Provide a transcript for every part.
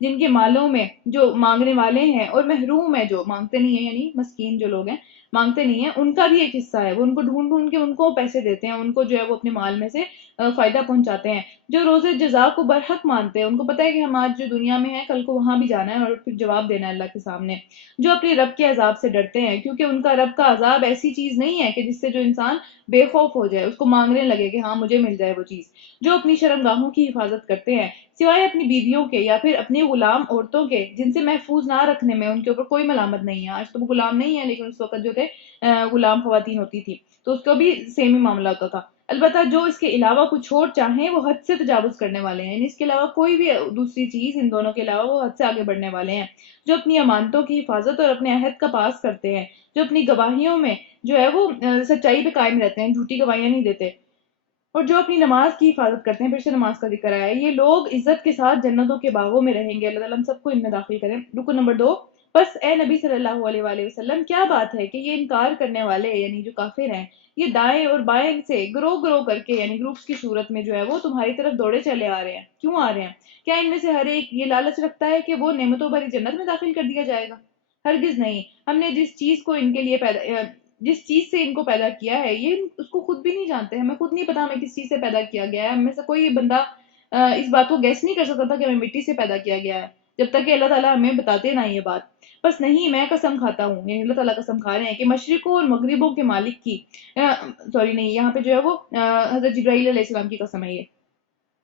جن کے مالوں میں جو مانگنے والے ہیں اور محروم ہے جو مانگتے نہیں ہیں، یعنی مسکین جو لوگ ہیں مانگتے نہیں ہیں، ان کا بھی ایک حصہ ہے، وہ ان کو ڈھونڈ ڈھونڈ کے ان کو پیسے دیتے ہیں، ان کو جو ہے وہ اپنے مال میں سے فائدہ پہنچاتے ہیں۔ جو روز جزا کو برحق مانتے ہیں، ان کو پتہ ہے کہ ہم آج جو دنیا میں ہیں کل کو وہاں بھی جانا ہے اور پھر جواب دینا ہے اللہ کے سامنے۔ جو اپنے رب کے عذاب سے ڈرتے ہیں، کیونکہ ان کا رب کا عذاب ایسی چیز نہیں ہے کہ جس سے جو انسان بے خوف ہو جائے، اس کو مانگنے لگے کہ ہاں مجھے مل جائے وہ چیز۔ جو اپنی شرمگاہوں کی حفاظت کرتے ہیں سوائے اپنی بیویوں کے یا پھر اپنی غلام عورتوں کے، جن سے محفوظ نہ رکھنے میں ان کے اوپر کوئی ملامت نہیں ہے۔ آج تو وہ غلام نہیں ہے، لیکن اس وقت جو تھے غلام خواتین ہوتی تھی تو اس کو بھی سیم ہی معاملہ ہوتا تھا۔ البتہ جو اس کے علاوہ کچھ اور چاہیں وہ حد سے تجاوز کرنے والے ہیں، یعنی اس کے علاوہ کوئی بھی دوسری چیز ان دونوں کے علاوہ وہ حد سے آگے بڑھنے والے ہیں۔ جو اپنی امانتوں کی حفاظت اور اپنے عہد کا پاس کرتے ہیں، جو اپنی گواہیوں میں جو ہے وہ سچائی پہ قائم رہتے ہیں، جھوٹی گواہیاں نہیں دیتے، اور جو اپنی نماز کی حفاظت کرتے ہیں۔ پھر سے نماز کا ذکر آیا ہے، یہ لوگ عزت کے ساتھ جنتوں کے باغوں میں رہیں گے۔ اللہ تعالیٰ ہم سب کو ان میں داخل کریں۔ رکن نمبر 2، بس اے نبی صلی اللہ علیہ وآلہ وسلم کیا بات ہے کہ یہ انکار کرنے والے یعنی جو کافر ہیں، یہ دائیں اور بائیں سے گروہ گروہ کر کے یعنی گروپس کی صورت میں جو ہے وہ تمہاری طرف دوڑے چلے آ رہے ہیں، کیوں آ رہے ہیں؟ کیا ان میں سے ہر ایک یہ لالچ رکھتا ہے کہ وہ نعمتوں بھری جنت میں داخل کر دیا جائے گا؟ ہرگز نہیں۔ ہم نے جس چیز کو ان کے لیے جس چیز سے ان کو پیدا کیا ہے یہ اس کو خود بھی نہیں جانتے، ہمیں خود نہیں پتا ہمیں کس چیز سے پیدا کیا گیا ہے۔ ہم میں سے کوئی بندہ اس بات کو گیس نہیں کر سکتا تھا کہ ہمیں مٹی سے پیدا کیا گیا ہے جب تک کہ اللہ تعالیٰ ہمیں بتاتے نہ یہ بات۔ بس نہیں، میں قسم کھاتا ہوں، یعنی اللہ تعالیٰ قسم کھا رہے ہیں کہ مشرقوں اور مغربوں کے مالک کی سوری نہیں، یہاں پہ جو ہے وہ حضرت جبرائیل علیہ السلام کی قسم ہے یہ،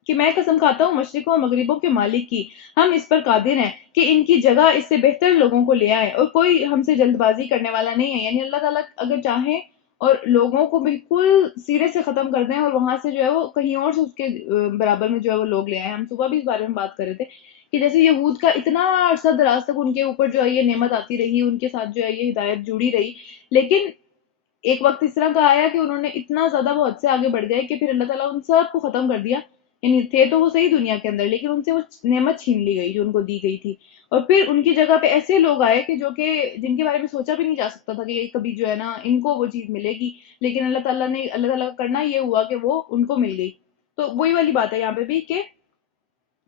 کہ میں قسم کھاتا ہوں مشرقوں اور مغربوں کے مالک کی، ہم اس پر قادر ہیں کہ ان کی جگہ اس سے بہتر لوگوں کو لے آئیں، اور کوئی ہم سے جلد بازی کرنے والا نہیں ہے۔ یعنی اللہ تعالیٰ اگر چاہیں اور لوگوں کو بالکل سرے سے ختم کر دیں اور وہاں سے جو ہے وہ کہیں اور سے اس کے برابر میں جو ہے وہ لوگ لے آئیں۔ ہم صبح بھی اس بارے میں بات کر رہے تھے کہ جیسے یہود کا اتنا عرصہ دراز تک ان کے اوپر جو ہے یہ نعمت آتی رہی، ان کے ساتھ جو ہے یہ ہدایت جڑی رہی، لیکن ایک وقت اس طرح کا آیا کہ انہوں نے اتنا زیادہ وہ حد سے آگے بڑھ گئے کہ پھر اللہ تعالیٰ ان سب کو ختم کر دیا۔ یعنی تھے تو وہ صحیح دنیا کے اندر، لیکن ان سے وہ نعمت چھین لی گئی جو ان کو دی گئی تھی، اور پھر ان کی جگہ پہ ایسے لوگ آئے کہ جو کہ جن کے بارے میں سوچا بھی نہیں جا سکتا تھا کہ یہ کبھی جو ہے نا ان کو وہ چیز ملے گی، لیکن اللہ تعالیٰ کا کرنا یہ ہوا کہ وہ ان کو مل گئی۔ تو وہی والی بات ہے یہاں پہ بھی کہ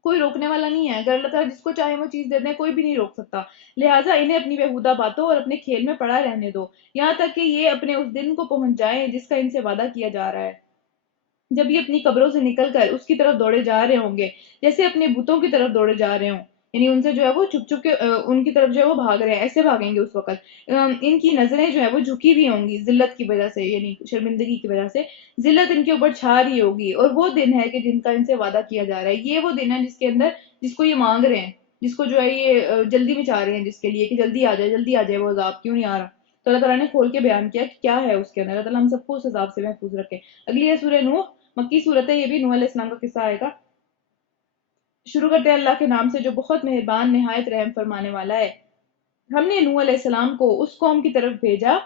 کوئی روکنے والا نہیں ہے، اگر اللہ تعالیٰ جس کو چاہے وہ چیز دے دیں کوئی بھی نہیں روک سکتا۔ لہٰذا انہیں اپنی بےہودہ باتوں اور اپنے کھیل میں پڑا رہنے دو، یہاں تک کہ یہ اپنے اس دن کو پہنچ جائیں جس کا ان سے وعدہ کیا جا رہا ہے، جب یہ اپنی قبروں سے نکل کر اس کی طرف دوڑے جا رہے ہوں گے جیسے اپنے بتوں کی طرف دوڑے جا رہے ہوں، یعنی ان سے جو ہے وہ چھپ چھپ کے ان کی طرف جو ہے وہ بھاگ رہے ہیں، ایسے بھاگیں گے اس وقت۔ ان کی نظریں جو ہے وہ جھکی بھی ہوں گی ذلت کی وجہ سے، یعنی شرمندگی کی وجہ سے ذلت ان کے اوپر چھا رہی ہوگی، اور وہ دن ہے کہ جن کا ان سے وعدہ کیا جا رہا ہے، یہ وہ دن ہے جس کے اندر جس کو یہ مانگ رہے ہیں، جس کو جو ہے یہ جلدی میں چاہ رہے ہیں، جس کے لیے کہ جلدی آ جائے جلدی آ جائے، وہ عذاب کیوں نہیں آ رہا؟ تو اللہ تعالیٰ نے کھول کے بیان کیا کہ کیا ہے اس کے اندر۔ اللہ تعالیٰ ہم سب کو اس عذاب سے محفوظ رکھے۔ اگلی ہے سورہ نوح، مکی صورت ہے، یہ بھی نوح علیہ السلام کا قصہ آئے گا۔ شروع کرتے ہیں اللہ کے نام سے جو بہت مہربان نہایت رحم فرمانے والا ہے۔ ہم نے نوح علیہ السلام کو اس قوم کی طرف بھیجا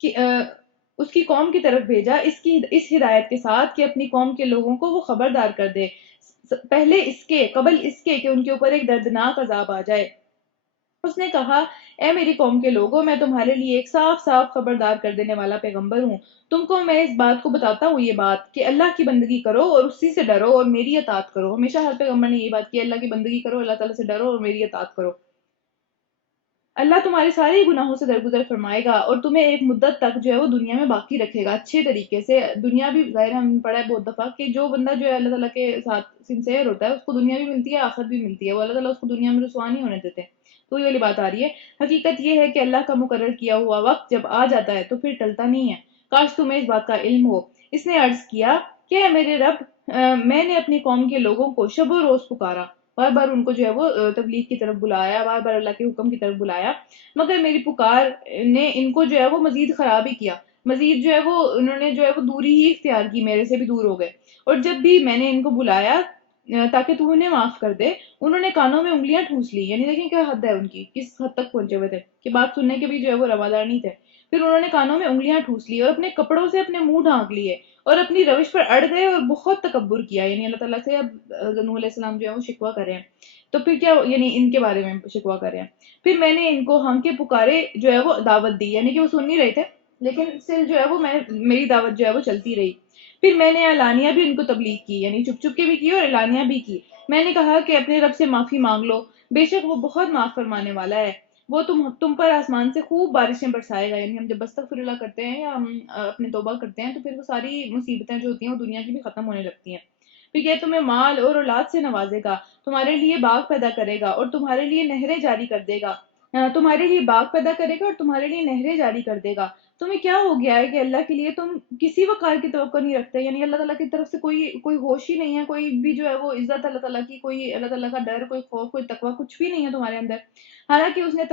کہ اس کی قوم کی طرف بھیجا اس ہدایت کے ساتھ کہ اپنی قوم کے لوگوں کو وہ خبردار کر دے پہلے اس کے قبل اس کے کہ ان کے اوپر ایک دردناک عذاب آ جائے۔ اس نے کہا، اے میری قوم کے لوگوں، میں تمہارے لیے ایک صاف صاف خبردار کر دینے والا پیغمبر ہوں۔ تم کو میں اس بات کو بتاتا ہوں یہ بات کہ اللہ کی بندگی کرو اور اسی سے ڈرو اور میری اطاعت کرو۔ ہمیشہ ہر پیغمبر نے یہ بات کی، اللہ کی بندگی کرو، اللہ تعالیٰ سے ڈرو اور میری اطاعت کرو۔ اللہ تمہارے سارے گناہوں سے درگزر فرمائے گا اور تمہیں ایک مدت تک جو ہے وہ دنیا میں باقی رکھے گا اچھے طریقے سے۔ دنیا بھی ظاہر ہم نے پڑھا ہے بہت دفعہ کہ جو بندہ جو ہے اللہ تعالیٰ کے ساتھ سنسیئر ہوتا ہے اس کو دنیا بھی ملتی ہے آخرت بھی ملتی ہے، وہ اللہ تعالیٰ اس کو دنیا میں رسوا نہیں ہونے دیتے۔ تو یہ والی بات آ رہی ہے۔ حقیقت یہ ہے کہ اللہ کا مقرر کیا ہوا وقت جب آ جاتا ہے تو پھر ٹلتا نہیں ہے، کاش تمہیں اس بات کا علم ہو۔ اس نے عرض کیا کہ اے میرے رب، میں نے اپنی قوم کے لوگوں کو شب و روز پکارا، بار بار ان کو جو ہے وہ تبلیغ کی طرف بلایا، بار بار اللہ کے حکم کی طرف بلایا، مگر میری پکار نے ان کو جو ہے وہ مزید خراب ہی کیا، مزید جو ہے وہ انہوں نے جو ہے وہ دوری ہی اختیار کی، میرے سے بھی دور ہو گئے۔ اور جب بھی میں نے ان کو بلایا تاکہ تو انہیں معاف کر دے، انہوں نے کانوں میں انگلیاں ٹھوس لی، یعنی دیکھیں کیا حد ہے ان کی، کس حد تک پہنچے ہوئے تھے کہ بات سننے کے بھی جو ہے وہ روادار نہیں تھے۔ پھر انہوں نے کانوں میں انگلیاں ٹھوس لی اور اپنے کپڑوں سے اپنے منہ ڈھانک لیے اور اپنی روش پر اڑ گئے اور بہت تکبر کیا، یعنی اللہ تعالیٰ سے اب نوح علیہ السلام جو ہے وہ شکوہ کر رہے ہیں۔ تو پھر کیا، یعنی ان کے بارے میں شکوہ کر رہے ہیں۔ پھر میں نے ان کو ہم کے پکارے جو ہے وہ دعوت دی، یعنی کہ وہ سن نہیں رہے تھے لیکن اسٹل جو ہے وہ میری دعوت جو ہے وہ چلتی رہی۔ پھر میں نے اعلانیہ بھی ان کو تبلیغ کی، یعنی چپ چپ کے بھی کی اور اعلانیہ بھی کی، میں نے کہا کہ اپنے رب سے معافی مانگ لو، بے شک وہ بہت معاف فرمانے والا ہے، وہ تم پر آسمان سے خوب بارشیں برسائے گا۔ یعنی ہم جب استغفر اللہ کرتے ہیں یا ہم اپنے توبہ کرتے ہیں تو پھر وہ ساری مصیبتیں جو ہوتی ہیں وہ دنیا کی بھی ختم ہونے لگتی ہیں۔ پھر یہ تمہیں مال اور اولاد سے نوازے گا، تمہارے لیے باغ پیدا کرے گا اور تمہارے لیے نہریں جاری کر دے گا، تمہارے لیے باغ پیدا کرے گا اور تمہارے لیے نہریں جاری کر دے گا۔ تمہیں کیا ہو گیا ہے کہ اللہ کے لیے تم کسی وقار کی توقع نہیں رکھتے؟ یعنی اللہ تعالیٰ کی طرف سے کوئی ہوش ہی نہیں ہے، کوئی بھی جو ہے وہ عزت اللہ تعالیٰ کی، کوئی اللہ تعالیٰ کا ڈر، کوئی خوف، کوئی تقوی کچھ بھی نہیں ہے تمہارے اندر، حالانکہ اس نے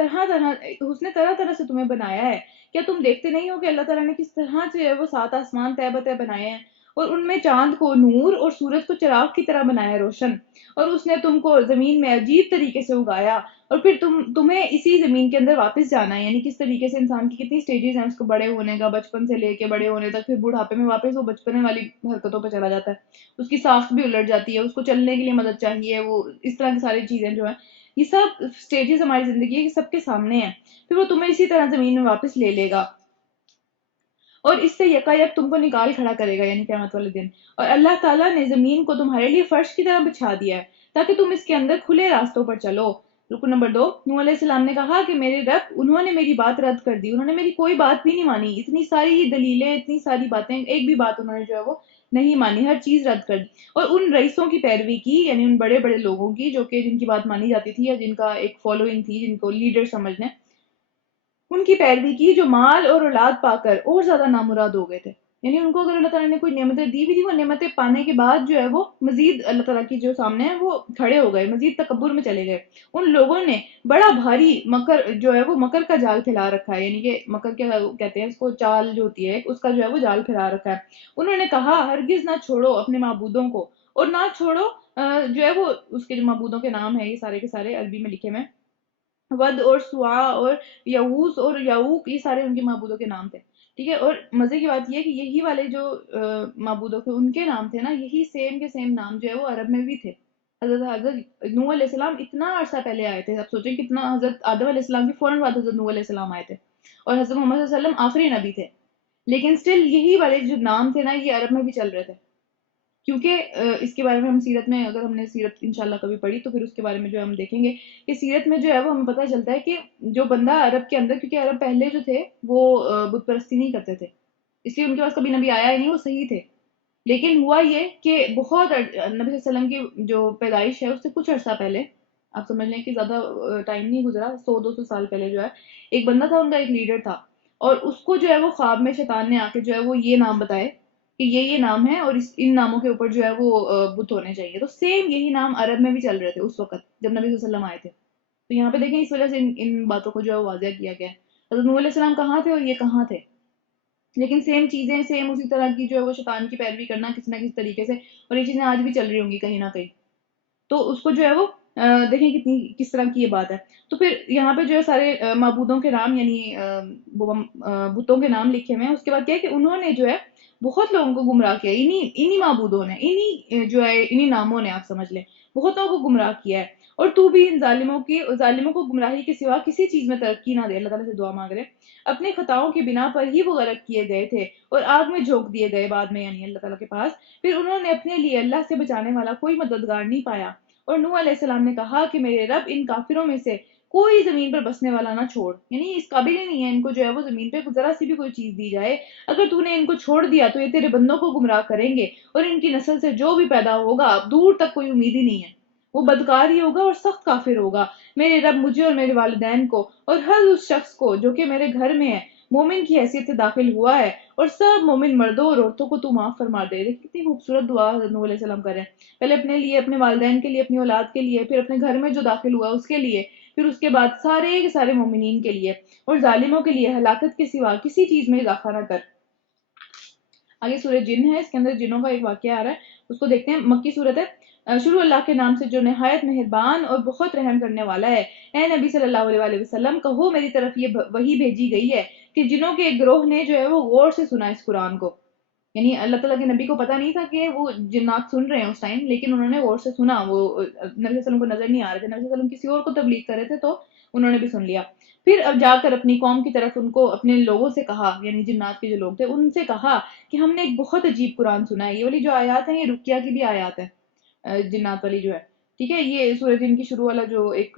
طرح طرح سے تمہیں بنایا ہے۔ کیا تم دیکھتے نہیں ہو کہ اللہ تعالیٰ نے کس طرح سے وہ 7 آسمان طے بتے بنائے ہیں، اور ان میں چاند کو نور اور سورج کو چراغ کی طرح بنایا روشن، اور اس نے تم کو زمین میں عجیب طریقے سے اگایا، اور پھر تمہیں اسی زمین کے اندر واپس جانا ہے۔ یعنی کس طریقے سے انسان کی کتنی سٹیجز ہیں اس کو بڑے ہونے کا، بچپن سے لے کے بڑے ہونے تک، پھر بڑھاپے میں واپس وہ بچپنے والی حرکتوں پہ چلا جاتا ہے، اس کی ساخت بھی الٹ جاتی ہے، اس کو چلنے کے لیے مدد چاہیے، وہ اس طرح کی ساری چیزیں جو ہیں، یہ سب سٹیجز ہماری زندگی کے سب کے سامنے ہیں۔ پھر وہ تمہیں اسی طرح زمین میں واپس لے لے گا اور اس سے یکایک تم کو نکال کھڑا کرے گا، یعنی قیامت والے دن۔ اور اللہ تعالیٰ نے زمین کو تمہارے لیے فرش کی طرح بچھا دیا ہے تاکہ تم اس کے اندر کھلے راستوں پر چلو۔ رکن نمبر 2، نوح علیہ السلام نے کہا کہ میرے رب، انہوں نے میری بات رد کر دی، انہوں نے میری کوئی بات بھی نہیں مانی، اتنی ساری دلیلیں، اتنی ساری باتیں، ایک بھی بات انہوں نے جو ہے وہ نہیں مانی، ہر چیز رد کر دی، اور ان رئیسوں کی پیروی کی، یعنی ان بڑے بڑے لوگوں کی جو کہ جن کی بات مانی جاتی تھی یا جن کا ایک فالوئنگ تھی، جن کو لیڈر سمجھ لیں، ان کی پیروی کی جو مال اور اولاد پا کر اور زیادہ نامراد ہو گئے تھے۔ یعنی ان کو اگر اللہ تعالیٰ نے کوئی نعمتیں دی بھی تھی، وہ نعمتیں پانے کے بعد جو ہے وہ مزید اللہ تعالیٰ کی جو سامنے ہے وہ کھڑے ہو گئے، مزید تکبر میں چلے گئے۔ ان لوگوں نے بڑا بھاری مکر جو ہے وہ مکر کا جال پھیلا رکھا ہے، یعنی کہ مکر کیا کہتے ہیں اس کو، چال جو ہوتی ہے اس کا جو ہے وہ جال پھیلا رکھا ہے۔ انہوں نے کہا ہرگز نہ چھوڑو اپنے معبودوں کو، اور نہ چھوڑو جو ہے وہ اس کے جو معبودوں کے نام ہیں، یہ سارے کے سارے عربی میں لکھے ہوئے ہیں، ود اور سوا اور یعوس اور یعوق، یہ سارے ان کے معبودوں کے نام تھے، ٹھیک ہے۔ اور مزے کی بات یہ ہے کہ یہی والے جو معبودوں کے ان کے نام تھے نا، یہی سیم کے سیم نام جو ہے وہ عرب میں بھی تھے۔ حضرت نوح علیہ السلام اتنا عرصہ پہلے آئے تھے، اب سوچیں کتنا، حضرت آدم علیہ السلام کے فوراً بعد حضرت نوح علیہ السلام آئے تھے، اور حضرت محمد صلی اللہ علیہ وسلم آخری نبی تھے، لیکن سٹل یہی والے جو نام تھے نا یہ عرب میں بھی چل رہے تھے، کیونکہ اس کے بارے میں ہم سیرت میں، اگر ہم نے سیرت انشاءاللہ کبھی پڑھی تو پھر اس کے بارے میں جو ہے ہم دیکھیں گے کہ سیرت میں جو ہے وہ ہمیں پتہ چلتا ہے کہ جو بندہ عرب کے اندر، کیونکہ عرب پہلے جو تھے وہ بت پرستی نہیں کرتے تھے، اس لیے ان کے پاس کبھی نبی آیا ہی نہیں، وہ صحیح تھے، لیکن ہوا یہ کہ بہت نبی صلی اللہ علیہ وسلم کی جو پیدائش ہے اس سے کچھ عرصہ پہلے، آپ سمجھ لیں کہ زیادہ ٹائم نہیں گزرا، 100 200 سال پہلے جو ہے ایک بندہ تھا، ان کا ایک لیڈر تھا، اور اس کو جو ہے وہ خواب میں شیطان نے آ کے جو ہے وہ یہ نام بتائے کہ یہ نام ہے، اور ان ناموں کے اوپر جو ہے وہ بت ہونے چاہیے، تو سیم یہی نام عرب میں بھی چل رہے تھے اس وقت جب نبی صلی اللہ علیہ وسلم آئے تھے۔ تو یہاں پہ دیکھیں اس وجہ سے ان باتوں کو جو ہے واضح کیا گیا ہے، حضرت نوح علیہ السلام کہاں تھے اور یہ کہاں تھے، لیکن سیم چیزیں، سیم اسی طرح کی جو ہے وہ شیطان کی پیروی کرنا کسی نہ کسی طریقے سے، اور یہ چیزیں آج بھی چل رہی ہوں گی کہیں نہ کہیں، تو اس کو جو ہے وہ دیکھیں کس طرح کی یہ بات ہے۔ تو پھر یہاں پہ جو ہے سارے معبودوں کے نام، یعنی بتوں کے نام لکھے ہوئے ہیں، اس کے بعد کیا ہے کہ انہوں نے جو ہے بہت لوگوں کو گمراہ کیا، انہی معبودوں نے، جو ہے انہی ناموں نے، آپ سمجھ لیں بہت لوگوں کو گمراہ کیا ہے، اور تو بھی ان ظالموں کو گمراہی کے سوا کسی چیز میں ترقی نہ دے۔ اللہ تعالیٰ سے دعا مانگ رہے ہیں، اپنے خطاؤں کی بنا پر ہی وہ غرق کیے گئے تھے اور آگ میں جھونک دیے گئے بعد میں، یعنی اللہ تعالیٰ کے پاس پھر انہوں نے اپنے لیے اللہ سے بچانے والا کوئی مددگار نہیں پایا۔ اور نوح علیہ السلام نے کہا کہ میرے رب، ان کافروں میں سے کوئی زمین پر بسنے والا نہ چھوڑ، یعنی اس قابل ہی نہیں ہے ان کو جو ہے وہ زمین پہ ذرا سی بھی کوئی چیز دی جائے، اگر تو نے ان کو چھوڑ دیا تو یہ تیرے بندوں کو گمراہ کریں گے، اور ان کی نسل سے جو بھی پیدا ہوگا اب دور تک کوئی امید ہی نہیں ہے، وہ بدکار ہی ہوگا اور سخت کافر ہوگا۔ میرے رب مجھے اور میرے والدین کو اور ہر اس شخص کو جو کہ میرے گھر میں ہے مومن کی حیثیت سے داخل ہوا ہے، اور سب مومن مردوں اور عورتوں کو تو معاف فرما دے۔ کتنی خوبصورت دعا حضرت نوح علیہ السلام کر رہے ہیں، پہلے اپنے لیے، اپنے والدین کے لیے، اپنی اولاد کے لیے، پھر اپنے گھر میں جو داخل ہوا اس کے لیے، پھر اس کے بعد سارے کے سارے مومنین کے لیے، اور ظالموں کے لیے ہلاکت کے سوا کسی چیز میں اضافہ نہ کر۔ آگے سورہ جن ہے، اس کے اندر جنوں کا ایک واقعہ آ رہا ہے، اس کو دیکھتے ہیں۔ مکی صورت ہے۔ شروع اللہ کے نام سے جو نہایت مہربان اور بہت رحم کرنے والا ہے۔ اے نبی صلی اللہ علیہ وآلہ وسلم، کہو میری طرف یہ وحی بھیجی گئی ہے کہ جنوں کے ایک گروہ نے جو ہے وہ غور سے سنا اس قرآن کو، یعنی اللہ تعالیٰ کے نبی کو پتہ نہیں تھا کہ وہ جنات سن رہے ہیں اس ٹائم، لیکن انہوں نے غور سے سنا، وہ نبی صلی اللہ علیہ وسلم کو نظر نہیں آ رہے تھے، نبی صلی اللہ علیہ وسلم کسی اور کو تبلیغ کر رہے تھے تو انہوں نے بھی سن لیا۔ پھر اب جا کر اپنی قوم کی طرف ان کو، اپنے لوگوں سے کہا، یعنی جنات کے جو لوگ تھے ان سے کہا کہ ہم نے ایک بہت عجیب قرآن سنا ہے۔ یہ والی جو آیات ہیں یہ رقیہ کی بھی آیات ہے، جنات والی جو ہے، ٹھیک ہے، یہ سورہ جن کی شروع والا جو ایک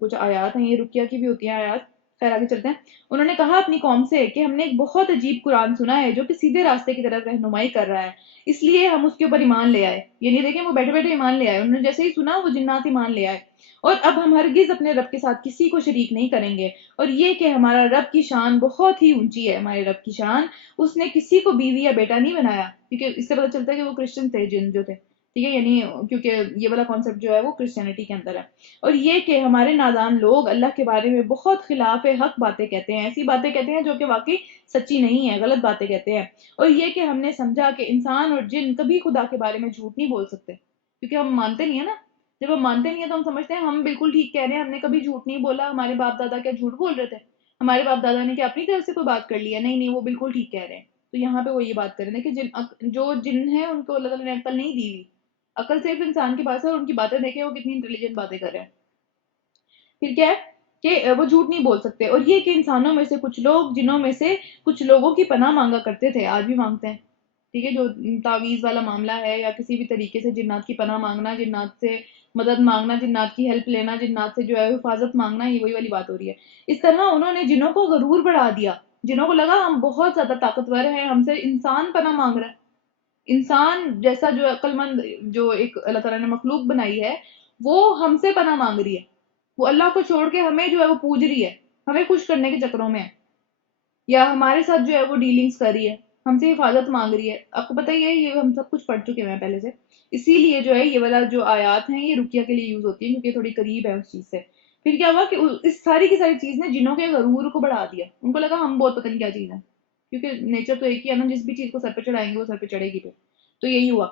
کچھ آیات ہیں، یہ رقیہ کی بھی ہوتی ہیں آیات، خیر آگے چلتے ہیں۔ انہوں نے کہا اپنی قوم سے کہ ہم نے ایک بہت عجیب قرآن سنا ہے جو کہ سیدھے راستے کی طرف رہنمائی کر رہا ہے، اس لیے ہم اس کے اوپر ایمان لے آئے۔ یعنی دیکھیں وہ بیٹھے بیٹھے ایمان لے آئے، انہوں نے جیسے ہی سنا وہ جنات ایمان لے آئے، اور اب ہم ہرگز اپنے رب کے ساتھ کسی کو شریک نہیں کریں گے، اور یہ کہ ہمارا رب کی شان بہت ہی اونچی ہے، ہمارے رب کی شان، اس نے کسی کو بیوی یا بیٹا نہیں بنایا، کیونکہ اس سے پتہ چلتا ہے کہ وہ کرسچن تھے جن جو تھے، ٹھیک ہے، یعنی کیونکہ یہ والا کانسیپٹ جو ہے وہ کرسچینٹی کے اندر ہے۔ اور یہ کہ ہمارے نادان لوگ اللہ کے بارے میں بہت خلاف حق باتیں کہتے ہیں، ایسی باتیں کہتے ہیں جو کہ واقعی سچی نہیں ہے، غلط باتیں کہتے ہیں۔ اور یہ کہ ہم نے سمجھا کہ انسان اور جن کبھی خدا کے بارے میں جھوٹ نہیں بول سکتے، کیونکہ ہم مانتے نہیں ہیں نا، جب ہم مانتے نہیں ہیں تو ہم سمجھتے ہیں ہم بالکل ٹھیک کہہ رہے ہیں، ہم نے کبھی جھوٹ نہیں بولا، ہمارے باپ دادا کیا جھوٹ بول رہے تھے، ہمارے باپ دادا نے کیا اپنی طرف سے کوئی بات کر لیا، نہیں نہیں وہ بالکل ٹھیک کہہ رہے ہیں۔ تو یہاں پہ وہ یہ بات کر رہے ہیں کہ جو جن ہیں ان کو اللہ تعالیٰ نے عقل نہیں دی ہوئی، عقل صرف انسان کے پاس ہے، اور ان کی باتیں دیکھیں وہ کتنی انٹیلیجنٹ باتیں کر رہے ہیں۔ پھر کیا ہے کہ وہ جھوٹ نہیں بول سکتے، اور یہ کہ انسانوں میں سے کچھ لوگ جنوں میں سے کچھ لوگوں کی پناہ مانگا کرتے تھے، آج بھی مانگتے ہیں، ٹھیک ہے، جو تعویذ والا معاملہ ہے یا کسی بھی طریقے سے جنات کی پناہ مانگنا، جنات سے مدد مانگنا، جنات کی ہیلپ لینا، جنات سے جو ہے حفاظت مانگنا، یہ وہی والی بات ہو رہی ہے۔ اس طرح انہوں نے جنوں کو غرور بڑھا دیا، جنوں کو لگا ہم بہت زیادہ طاقتور ہیں، ہم سے انسان پناہ مانگ رہا ہے، انسان جیسا جو عقل مند جو ایک اللہ تعالیٰ نے مخلوق بنائی ہے وہ ہم سے پناہ مانگ رہی ہے، وہ اللہ کو چھوڑ کے ہمیں جو ہے وہ پوج رہی ہے، ہمیں خوش کرنے کے چکروں میں ہے، یا ہمارے ساتھ جو ہے وہ ڈیلنگز کر رہی ہے، ہم سے حفاظت مانگ رہی ہے۔ آپ کو پتہ ہی ہے یہ ہم سب کچھ پڑھ چکے ہیں پہلے سے، اسی لیے جو ہے یہ والا جو آیات ہیں یہ رقیہ کے لیے یوز ہوتی ہیں کیونکہ یہ تھوڑی قریب ہے اس چیز سے۔ پھر کیا ہوا کہ اس ساری کی ساری چیز نے جنوں کے غرور کو بڑھا دیا، ان کو لگا ہم بہت پتہ نہیں کیا چیز ہے، کیونکہ نیچر تو ایک ہی ہے نا، جس بھی چیز کو سر پہ چڑھائیں گے وہ سر پہ چڑھے گی پھر، تو یہی ہوا۔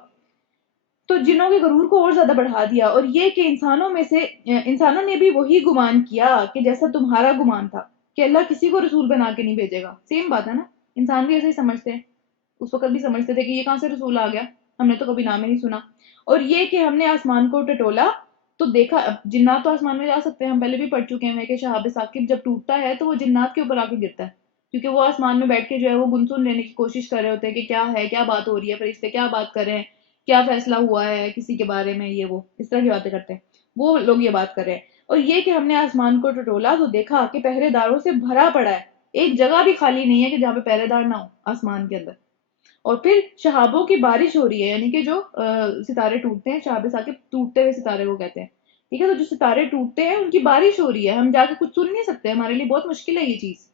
تو جنوں کے غرور کو اور زیادہ بڑھا دیا، اور یہ کہ انسانوں نے بھی وہی گمان کیا کہ جیسا تمہارا گمان تھا کہ اللہ کسی کو رسول بنا کے نہیں بھیجے گا، سیم بات ہے نا، انسان بھی ایسے ہی سمجھتے ہیں، اس وقت بھی سمجھتے تھے کہ یہ کہاں سے رسول آ گیا، ہم نے تو کبھی نام ہی نہیں سنا۔ اور یہ کہ ہم نے آسمان کو ٹٹولا تو دیکھا، اب جنات تو آسمان میں جا سکتے ہیں، ہم پہلے بھی پڑھ چکے ہیں کہ شہاب ثاقب جب ٹوٹتا ہے تو وہ جنات کے اوپر آ کے گرتا ہے، کیونکہ وہ آسمان میں بیٹھ کے جو ہے وہ گن سن لینے کی کوشش کر رہے ہوتے ہیں کہ کیا ہے، کیا بات ہو رہی ہے، فرشتے کیا بات کر رہے ہیں، کیا فیصلہ ہوا ہے کسی کے بارے میں، یہ وہ اس طرح کی باتیں کرتے ہیں، وہ لوگ یہ بات کر رہے ہیں۔ اور یہ کہ ہم نے آسمان کو ٹٹولا تو دیکھا کہ پہرے داروں سے بھرا پڑا ہے، ایک جگہ بھی خالی نہیں ہے کہ جہاں پہ پہرے دار نہ ہو آسمان کے اندر۔ اور پھر شہابوں کی بارش ہو رہی ہے، یعنی کہ جو ستارے ٹوٹتے ہیں، شہاب ثاقب ٹوٹتے ہوئے ستارے کو کہتے ہیں، ٹھیک ہے، تو جو ستارے ٹوٹتے ہیں ان کی بارش ہو رہی ہے، ہم جا کے کچھ سن نہیں سکتے، ہمارے لیے بہت مشکل ہے یہ چیز۔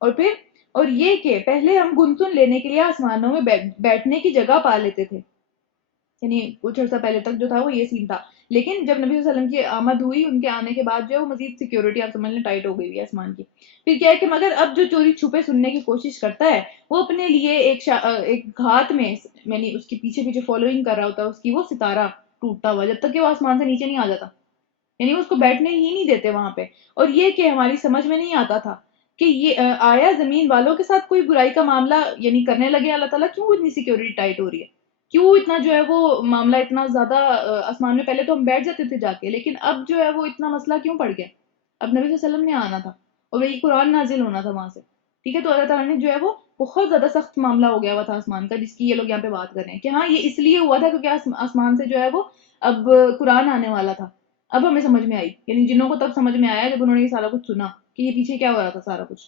اور پھر اور یہ کہ پہلے ہم گنسن لینے کے لیے آسمانوں میں بیٹھنے کی جگہ پا لیتے تھے، یعنی کچھ عرصہ پہلے تک جو تھا وہ یہ سین تھا، لیکن جب نبی صلی اللہ علیہ وسلم کی آمد ہوئی، ان کے آنے کے بعد جو ہے وہ مزید سیکیورٹی آپ سمجھ لیں ٹائٹ ہو گئی ہے آسمان کی۔ پھر کیا ہے کہ مگر اب جو چوری چھپے سننے کی کوشش کرتا ہے وہ اپنے لیے ایک گھات میں، یعنی اس کے پیچھے پیچھے فالوئنگ کر رہا ہوتا ہے اس کی، وہ ستارہ ٹوٹتا ہوا جب تک کہ وہ آسمان سے نیچے نہیں آ جاتا، یعنی وہ اس کو بیٹھنے ہی نہیں دیتے وہاں پہ۔ اور یہ کہ ہماری سمجھ میں نہیں آتا تھا کہ یہ آیا زمین والوں کے ساتھ کوئی برائی کا معاملہ یعنی کرنے لگے اللہ تعالیٰ، کیوں اتنی سیکیورٹی ٹائٹ ہو رہی ہے، کیوں اتنا جو ہے وہ معاملہ اتنا زیادہ آسمان میں پہلے تو ہم بیٹھ جاتے تھے جا کے، لیکن اب جو ہے وہ اتنا مسئلہ کیوں پڑ گیا، اب نبی صلی اللہ علیہ وسلم نے آنا تھا اور وہی قرآن نازل ہونا تھا وہاں سے، ٹھیک ہے، تو اللہ تعالیٰ نے جو ہے وہ بہت زیادہ سخت معاملہ ہو گیا ہوا تھا آسمان کا، جس کی یہ لوگ یہاں پہ بات کر رہے ہیں کہ ہاں یہ اس لیے ہوا تھا کیونکہ آسمان سے جو ہے وہ اب قرآن آنے والا تھا، اب ہمیں سمجھ میں آئی، یعنی جنوں کو تب سمجھ میں آیا جب انہوں نے یہ سارا کچھ سنا کہ یہ پیچھے کیا ہو رہا تھا سارا کچھ،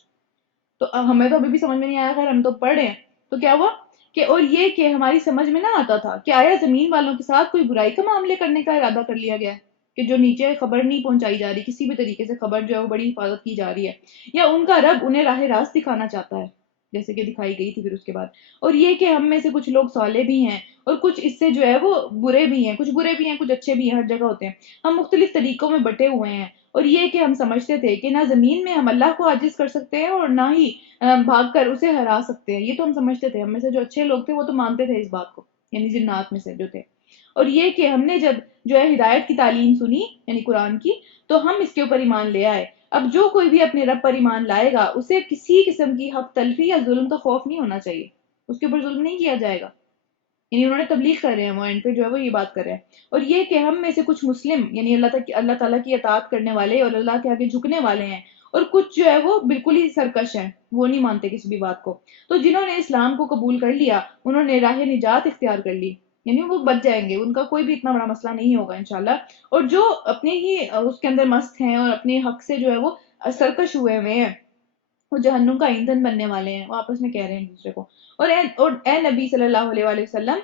تو ہمیں تو ابھی بھی سمجھ میں نہیں آیا، خیر ہم تو پڑھ رہے ہیں۔ تو کیا ہوا کہ اور یہ کہ ہماری سمجھ میں نہ آتا تھا کہ آیا زمین والوں کے ساتھ کوئی برائی کا معاملے کرنے کا ارادہ کر لیا گیا ہے کہ جو نیچے خبر نہیں پہنچائی جا رہی، کسی بھی طریقے سے خبر جو ہے وہ بڑی حفاظت کی جا رہی ہے، یا ان کا رب انہیں راہ راست دکھانا چاہتا ہے جیسے کہ دکھائی گئی تھی پھر اس کے بعد۔ اور یہ کہ ہم میں سے کچھ لوگ صالح بھی ہیں اور کچھ اس سے جو ہے وہ برے بھی ہیں، کچھ برے بھی ہیں کچھ اچھے بھی ہیں، ہر جگہ ہوتے ہیں، ہم مختلف طریقوں میں بٹے ہوئے ہیں۔ اور یہ کہ ہم سمجھتے تھے کہ نہ زمین میں ہم اللہ کو عاجز کر سکتے ہیں اور نہ ہی بھاگ کر اسے ہرا سکتے ہیں، یہ تو ہم سمجھتے تھے، ہم میں سے جو اچھے لوگ تھے وہ تو مانتے تھے اس بات کو، یعنی جنات میں سے جو تھے۔ اور یہ کہ ہم نے جب جو ہے ہدایت کی تعلیم سنی یعنی قرآن کی، تو ہم اس کے اوپر ایمان لے آئے۔ اب جو کوئی بھی اپنے رب پر ایمان لائے گا اسے کسی قسم کی حق تلفی یا ظلم کا خوف نہیں ہونا چاہیے، اس کے اوپر ظلم نہیں کیا جائے گا، یعنی انہوں نے تبلیغ کر رہے ہیں، وہ اینڈ پہ جو ہے وہ یہ بات کر رہے ہیں۔ اور یہ کہ ہم میں سے کچھ مسلم یعنی اللہ تعالیٰ کی اطاعت کرنے والے اور اللہ کے آگے جھکنے والے ہیں، اور کچھ جو ہے وہ بالکل ہی سرکش ہیں، وہ نہیں مانتے کسی بھی بات کو۔ تو جنہوں نے اسلام کو قبول کر لیا انہوں نے راہ نجات اختیار کر لی، یعنی وہ بچ جائیں گے، ان کا کوئی بھی اتنا بڑا مسئلہ نہیں ہوگا انشاءاللہ۔ اور جو اپنے ہی اس کے اندر مست ہیں اور اپنے حق سے جو ہے وہ سرکش ہوئے ہوئے ہیں، وہ جہنم کا ایندھن بننے والے ہیں، وہ آپس میں کہہ رہے ہیں ایک دوسرے کو۔ اور اے نبی صلی اللہ علیہ وآلہ وسلم،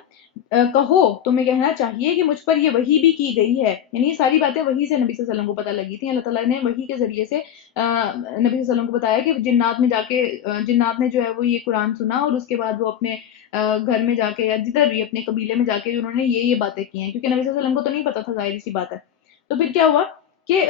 کہو، تمہیں کہنا چاہیے کہ مجھ پر یہ وحی بھی کی گئی ہے، یعنی یہ ساری باتیں وحی سے نبی صلی اللہ علیہ وسلم کو پتہ لگی تھیں، اللہ تعالیٰ نے وحی کے ذریعے سے نبی صلی اللہ علیہ وسلم کو بتایا کہ جنات میں جا کے جنات نے جو ہے وہ یہ قرآن سنا، اور اس کے بعد وہ اپنے گھر میں جا کے یا جدھر بھی اپنے قبیلے میں جا کے انہوں نے یہ باتیں کی ہیں، کیونکہ نبی صلی اللہ علیہ وسلم کو تو نہیں پتا تھا، ظاہر سی بات ہے۔ تو پھر کیا ہوا کہ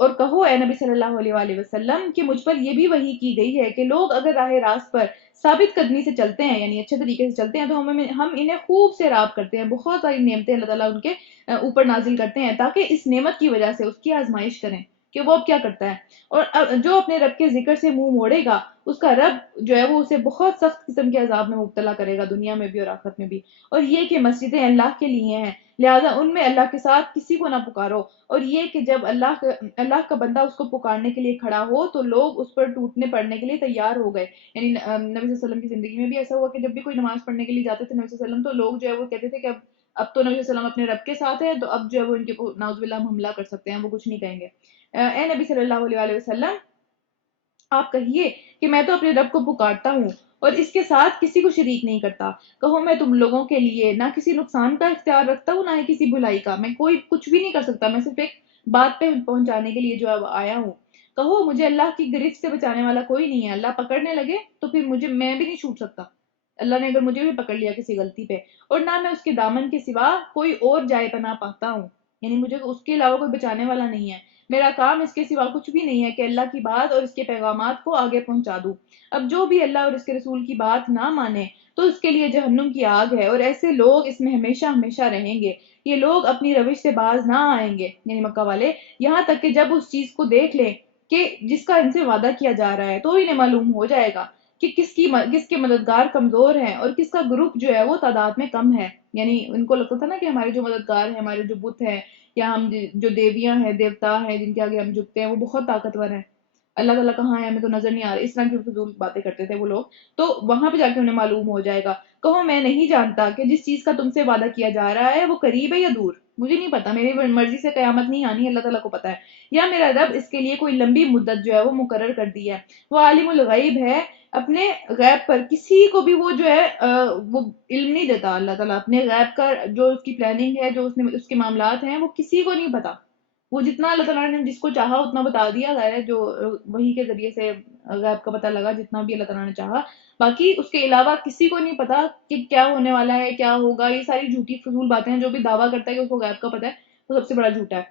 اور کہو اے نبی صلی اللہ علیہ وآلہ وسلم کہ مجھ پر یہ بھی وحی کی گئی ہے کہ لوگ اگر راہ راست پر ثابت قدمی سے چلتے ہیں، یعنی اچھے طریقے سے چلتے ہیں، تو ہم انہیں خوب سے راب کرتے ہیں، بہت ساری نعمتیں اللہ تعالیٰ ان کے اوپر نازل کرتے ہیں، تاکہ اس نعمت کی وجہ سے اس کی آزمائش کریں کہ وہ اب کیا کرتا ہے۔ اور جو اپنے رب کے ذکر سے منہ موڑے گا، اس کا رب جو ہے وہ اسے بہت سخت قسم کے عذاب میں مبتلا کرے گا، دنیا میں بھی اور آخرت میں بھی۔ اور یہ کہ مسجدیں اللہ کے لیے ہیں، لہذا ان میں اللہ کے ساتھ کسی کو نہ پکارو۔ اور یہ کہ جب اللہ کا بندہ اس کو پکارنے کے لیے کھڑا ہو تو لوگ اس پر ٹوٹنے پڑنے کے لیے تیار ہو گئے، یعنی نبی صلی اللہ علیہ وسلم کی زندگی میں بھی ایسا ہوا کہ جب بھی کوئی نماز پڑھنے کے لیے جاتے تھے نبی صلی اللہ علیہ وسلم، تو لوگ جو ہے وہ کہتے تھے کہ اب تو نبی صلی اللہ علیہ وسلم اپنے رب کے ساتھ ہے، تو اب جو ہے وہ ان کے نعوذ باللہ ہم حملہ کر سکتے ہیں، وہ کچھ نہیں کہیں گے۔ اے نبی صلی اللہ علیہ وآلہ وسلم، آپ کہیے کہ میں تو اپنے رب کو پکارتا ہوں اور اس کے ساتھ کسی کو شریک نہیں کرتا۔ کہو میں تم لوگوں کے لیے نہ کسی نقصان کا اختیار رکھتا ہوں، نہ ہی کسی بھلائی کا، میں کوئی کچھ بھی نہیں کر سکتا، میں صرف ایک بات پہ پہنچانے کے لیے جو اب آیا ہوں۔ کہو مجھے اللہ کی گرفت سے بچانے والا کوئی نہیں ہے، اللہ پکڑنے لگے تو پھر میں بھی نہیں چھوٹ سکتا، اللہ نے اگر مجھے بھی پکڑ لیا کسی غلطی پہ۔ اور نہ میں اس کے دامن کے سوا کوئی اور جائے پناہ پاتا ہوں، یعنی مجھے اس کے علاوہ کوئی بچانے والا نہیں ہے۔ میرا کام اس کے سوا کچھ بھی نہیں ہے کہ اللہ کی بات اور اس کے پیغامات کو آگے پہنچا دوں۔ اب جو بھی اللہ اور اس کے رسول کی بات نہ مانے تو اس کے لیے جہنم کی آگ ہے، اور ایسے لوگ اس میں ہمیشہ ہمیشہ رہیں گے۔ یہ لوگ اپنی روش سے باز نہ آئیں گے، یعنی مکہ والے، یہاں تک کہ جب اس چیز کو دیکھ لیں کہ جس کا ان سے وعدہ کیا جا رہا ہے، تو انہیں معلوم ہو جائے گا کہ کس کے مددگار کمزور ہیں اور کس کا گروپ جو ہے وہ تعداد میں کم ہے۔ یعنی ان کو لگتا تھا نا کہ ہمارے جو مددگار ہیں، ہمارے جو بت ہیں، یا ہم جو دیویاں ہیں، دیوتا ہیں جن کے آگے ہم جھکتے ہیں، وہ بہت طاقتور ہیں، اللہ تعالیٰ کہاں ہے ہمیں تو نظر نہیں آ رہا، اس طرح کی فضول باتیں کرتے تھے وہ لوگ۔ تو وہاں پہ جا کے انہیں معلوم ہو جائے گا۔ کہو میں نہیں جانتا کہ جس چیز کا تم سے وعدہ کیا جا رہا ہے وہ قریب ہے یا دور، مجھے نہیں پتا، میری مرضی سے قیامت نہیں آنی، اللہ تعالیٰ کو پتا ہے، یا میرا رب اس کے لیے کوئی لمبی مدت جو ہے وہ مقرر کر دی ہے۔ وہ عالم الغیب ہے، اپنے غیب پر کسی کو بھی وہ جو ہے وہ علم نہیں دیتا، اللہ تعالیٰ اپنے غیب کا جو اس کی پلاننگ ہے، جو اس کے معاملات ہیں، وہ کسی کو نہیں پتا۔ وہ جتنا اللہ تعالیٰ نے جس کو چاہا اتنا بتا دیا، ظاہر ہے جو وہی کے ذریعے سے غیب کا پتہ لگا، جتنا بھی اللہ تعالیٰ نے چاہا، باقی اس کے علاوہ کسی کو نہیں پتا کہ کیا ہونے والا ہے، کیا ہوگا۔ یہ ساری جھوٹی فضول باتیں ہیں، جو بھی دعویٰ کرتا ہے کہ اس کو غیب کا پتہ ہے، وہ سب سے بڑا جھوٹا ہے۔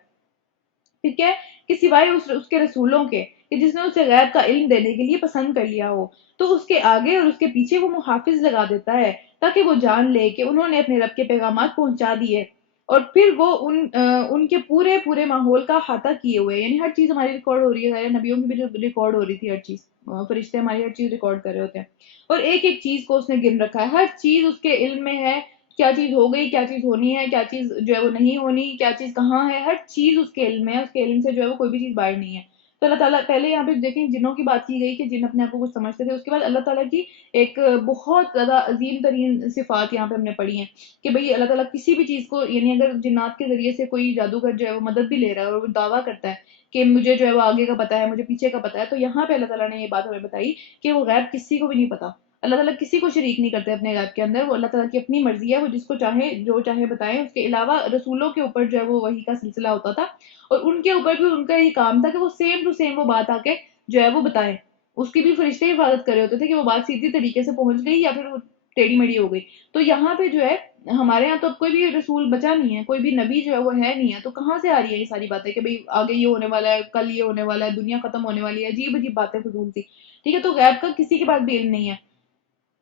ٹھیک ہے، کہ سوائے اس کے رسولوں کے کہ جس نے اسے غیب کا علم دینے کے لیے پسند کر لیا ہو، تو اس کے آگے اور اس کے پیچھے وہ محافظ لگا دیتا ہے، تاکہ وہ جان لے کہ انہوں نے اپنے رب کے پیغامات پہنچا دیے، اور پھر وہ ان کے پورے پورے ماحول کا احاطہ کیے ہوئے، یعنی ہر چیز ہماری ریکارڈ ہو رہی ہے، غیر نبیوں کی بھی ریکارڈ ہو رہی تھی، ہر چیز، فرشتے ہماری ہر چیز ریکارڈ کر رہے ہوتے ہیں، اور ایک ایک چیز کو اس نے گن رکھا ہے، ہر چیز اس کے علم میں ہے، کیا چیز ہو گئی، کیا چیز ہونی ہے، کیا چیز جو ہے وہ نہیں ہونی، کیا چیز کہاں ہے، ہر چیز اس کے علم میں ہے، اس کے علم سے جو ہے وہ کوئی بھی چیز باہر نہیں ہے۔ تو اللہ تعالیٰ پہلے یہاں پہ دیکھیں جنوں کی بات کی گئی کہ جن اپنے آپ کو کچھ سمجھتے تھے، اس کے بعد اللہ تعالیٰ کی ایک بہت زیادہ عظیم ترین صفات یہاں پہ ہم نے پڑھی ہیں کہ بھئی اللہ تعالیٰ کسی بھی چیز کو، یعنی اگر جنات کے ذریعے سے کوئی جادوگر جو ہے وہ مدد بھی لے رہا ہے اور وہ دعویٰ کرتا ہے کہ مجھے جو ہے وہ آگے کا پتہ ہے، مجھے پیچھے کا پتہ ہے، تو یہاں پہ اللہ تعالیٰ نے یہ بات ہمیں بتائی کہ وہ غیب کسی کو بھی نہیں پتا، اللہ تعالیٰ کسی کو شریک نہیں کرتے اپنے غیب کے اندر، وہ اللہ تعالیٰ کی اپنی مرضی ہے، وہ جس کو چاہے جو چاہے بتائیں۔ اس کے علاوہ رسولوں کے اوپر جو ہے وہ وحی کا سلسلہ ہوتا تھا، اور ان کے اوپر بھی ان کا یہ کام تھا کہ وہ سیم ٹو سیم وہ بات آ کے جو ہے وہ بتائیں، اس کی بھی فرشتے حفاظت کر رہے ہوتے تھے کہ وہ بات سیدھی طریقے سے پہنچ گئی یا پھر وہ ٹیڑھی میڑھی ہو گئی۔ تو یہاں پہ جو ہے ہمارے یہاں تو اب کوئی بھی رسول بچا نہیں ہے، کوئی بھی نبی جو ہے وہ ہے نہیں ہے، تو کہاں سے آ رہی ہے یہ ساری باتیں کہ بھئی آگے یہ ہونے والا ہے، کل یہ ہونے والا ہے، دنیا ختم ہونے والی ہے، عجیب عجیب باتیں فضول سی، ٹھیک ہے۔ تو غیب کا کسی کے پاس بھی علم نہیں ہے۔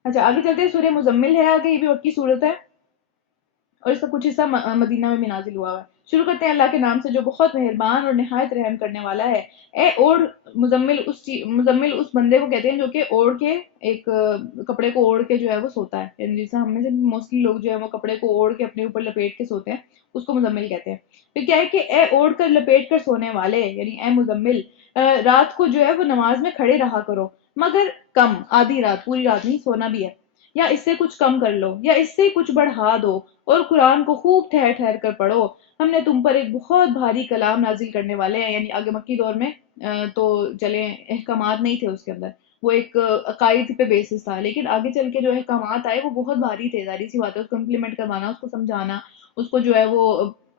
اچھا آگے چلتے ہیں، سورہ مزمل ہے آگے، یہ بھی وقت کی صورت ہے، اور اس کا کچھ حصہ مدینہ میں بھی نازل ہوا ہے۔ شروع کرتے ہیں اللہ کے نام سے جو بہت مہربان اور نہایت رحم کرنے والا ہے۔ اے اوڑھ مزمل اس بندے کو کہتے ہیں جو کہ اوڑھ کے ایک کپڑے کو اوڑھ کے جو ہے وہ سوتا ہے، یعنی جیسے ہم میں سے موسٹلی لوگ جو ہے وہ کپڑے کو اوڑھ کے اپنے اوپر لپیٹ کے سوتے ہیں، اس کو مزمل کہتے ہیں۔ پھر کیا ہے کہ اے اوڑھ کر لپیٹ کر سونے والے، یعنی اے مزمل، رات کو جو ہے وہ نماز میں کھڑے رہا کرو، مگر کم، آدھی رات، پوری رات نہیں، سونا بھی ہے۔ یا اس سے کچھ کم کر لو یا اس سے کچھ بڑھا دو، اور قرآن کو خوب ٹھہر ٹھہر کر پڑھو، ہم نے تم پر ایک بہت بھاری کلام نازل کرنے والے ہیں. یعنی آگے مکی دور میں تو چلے احکامات نہیں تھے اس کے اندر، وہ ایک عقائد پہ بیسس تھا، لیکن آگے چل کے جو احکامات آئے وہ بہت بھاری تھے. ظاہر سی بات ہے، اس کو امپلیمنٹ کروانا، اس کو سمجھانا، اس کو جو ہے وہ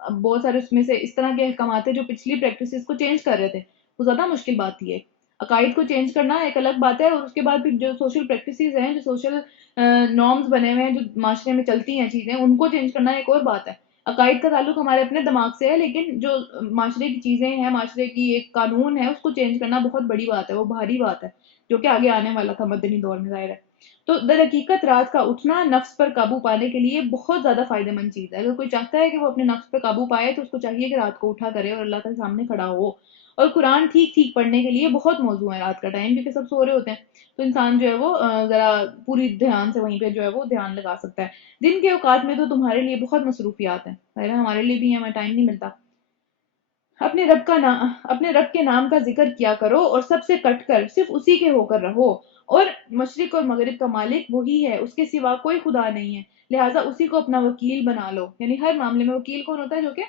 بہت سارے اس میں سے اس طرح کے احکامات ہیں جو پچھلی پریکٹسز کو چینج کر رہے تھے، وہ زیادہ مشکل بات تھی. عقائد کو چینج کرنا ایک الگ بات ہے، اور اس کے بعد پھر جو سوشل پریکٹسز ہیں، جو سوشل نارمز بنے ہوئے ہیں، جو معاشرے میں چلتی ہیں چیزیں، ان کو چینج کرنا ایک اور بات ہے. عقائد کا تعلق ہمارے اپنے دماغ سے ہے، لیکن جو معاشرے کی چیزیں ہیں، معاشرے کی ایک قانون ہے، اس کو چینج کرنا بہت بڑی بات ہے، وہ بھاری بات ہے، جو کہ آگے آنے والا تھا مدنی دور میں ظاہر ہے. تو در حقیقت رات کا اٹھنا نفس پر قابو پانے کے لیے بہت زیادہ فائدہ مند چیز ہے. اگر کوئی چاہتا ہے کہ وہ اپنے نفس پہ قابو پائے تو اس کو چاہیے کہ رات کو اٹھا کرے اور اللہ کے سامنے کھڑا ہو. اور قرآن ٹھیک ٹھیک پڑھنے کے لیے بہت موزوں ہے رات کا ٹائم، کیونکہ سب سو رہے ہوتے ہیں، تو انسان جو ہے وہ ذرا پوری دھیان سے وہیں پہ جو ہے وہ دھیان لگا سکتا ہے. دن کے اوقات میں تو تمہارے لیے بہت مصروفیات ہیں، ظاہر ہے ہمارے لیے بھی ہمیں ٹائم نہیں ملتا. اپنے رب کے نام کا ذکر کیا کرو اور سب سے کٹ کر صرف اسی کے ہو کر رہو. اور مشرق اور مغرب کا مالک وہی ہے، اس کے سوا کوئی خدا نہیں ہے، لہٰذا اسی کو اپنا وکیل بنا لو. یعنی ہر معاملے میں وکیل کون ہوتا ہے؟ جو کہ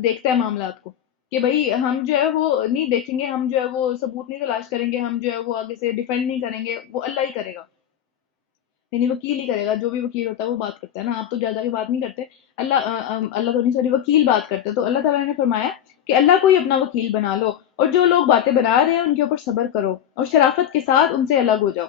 دیکھتا ہے معاملات کو، کہ بھئی ہم جو ہے وہ نہیں دیکھیں گے، ہم جو ہے وہ ثبوت نہیں تلاش کریں گے، ہم جو ہے وہ آگے سے ڈیفینڈ نہیں کریں گے، وہ اللہ ہی کرے گا. یعنی وکیل ہی کرے گا، جو بھی وکیل ہوتا ہے وہ بات کرتا ہے نا، آپ تو جا کے بات نہیں کرتے. اللہ تو نہیں، سوری، وکیل بات کرتے. تو اللہ تعالیٰ نے فرمایا کہ اللہ کو ہی اپنا وکیل بنا لو، اور جو لوگ باتیں بنا رہے ہیں ان کے اوپر صبر کرو اور شرافت کے ساتھ ان سے الگ ہو جاؤ.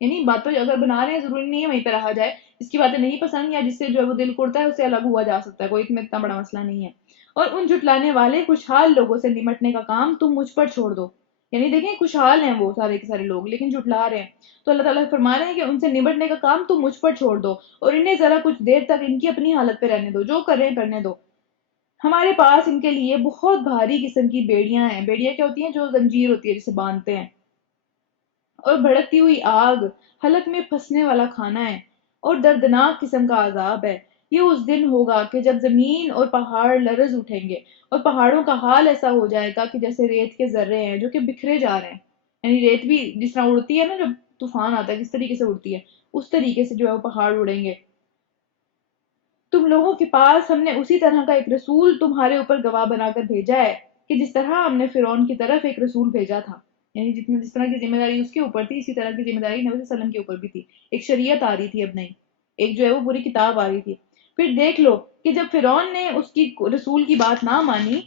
یعنی باتیں اگر بنا رہے ہیں ضروری نہیں ہے وہیں پہ رہا جائے، جس کی باتیں نہیں پسند یا جس سے جو ہے وہ دل اڑتا ہے اس سے الگ ہوا جا سکتا ہے، کوئی اتنا بڑا مسئلہ نہیں ہے. اور ان جھٹلانے والے خوشحال لوگوں سے نمٹنے کا کام تم مجھ پر چھوڑ دو. یعنی دیکھیں خوشحال ہیں وہ سارے کے سارے لوگ لیکن جھٹلا رہے ہیں، تو اللہ تعالیٰ فرما رہے ہیں کہ ان سے نمٹنے کا کام تم مجھ پر چھوڑ دو، اور انہیں ذرا کچھ دیر تک ان کی اپنی حالت پہ رہنے دو، جو کر رہے ہیں کرنے دو. ہمارے پاس ان کے لیے بہت بھاری قسم کی بیڑیاں ہیں. بیڑیاں کیا ہوتی ہیں؟ جو زنجیر ہوتی ہے جسے باندھتے ہیں. اور بھڑکتی ہوئی آگ، حلق میں پھنسنے والا کھانا ہے، اور دردناک قسم کا عذاب ہے. یہ اس دن ہوگا کہ جب زمین اور پہاڑ لرز اٹھیں گے، اور پہاڑوں کا حال ایسا ہو جائے گا کہ جیسے ریت کے ذرے ہیں جو کہ بکھرے جا رہے ہیں. یعنی ریت بھی جس طرح اڑتی ہے نا، جب طوفان آتا ہے کس طریقے سے اڑتی ہے، اس طریقے سے جو ہے وہ پہاڑ اڑیں گے. تم لوگوں کے پاس ہم نے اسی طرح کا ایک رسول تمہارے اوپر گواہ بنا کر بھیجا ہے کہ جس طرح ہم نے فرعون کی طرف ایک رسول بھیجا تھا. یعنی جس طرح کی ذمہ داری اس کے اوپر تھی، اسی طرح کی ذمہ داری نبی صلی اللہ علیہ وسلم کے اوپر بھی تھی. ایک شریعت آ رہی تھی اب نہیں، ایک جو ہے وہ پوری کتاب آ رہی تھی. پھر دیکھ لو کہ جب فرعون نے اس کی رسول کی بات نہ مانی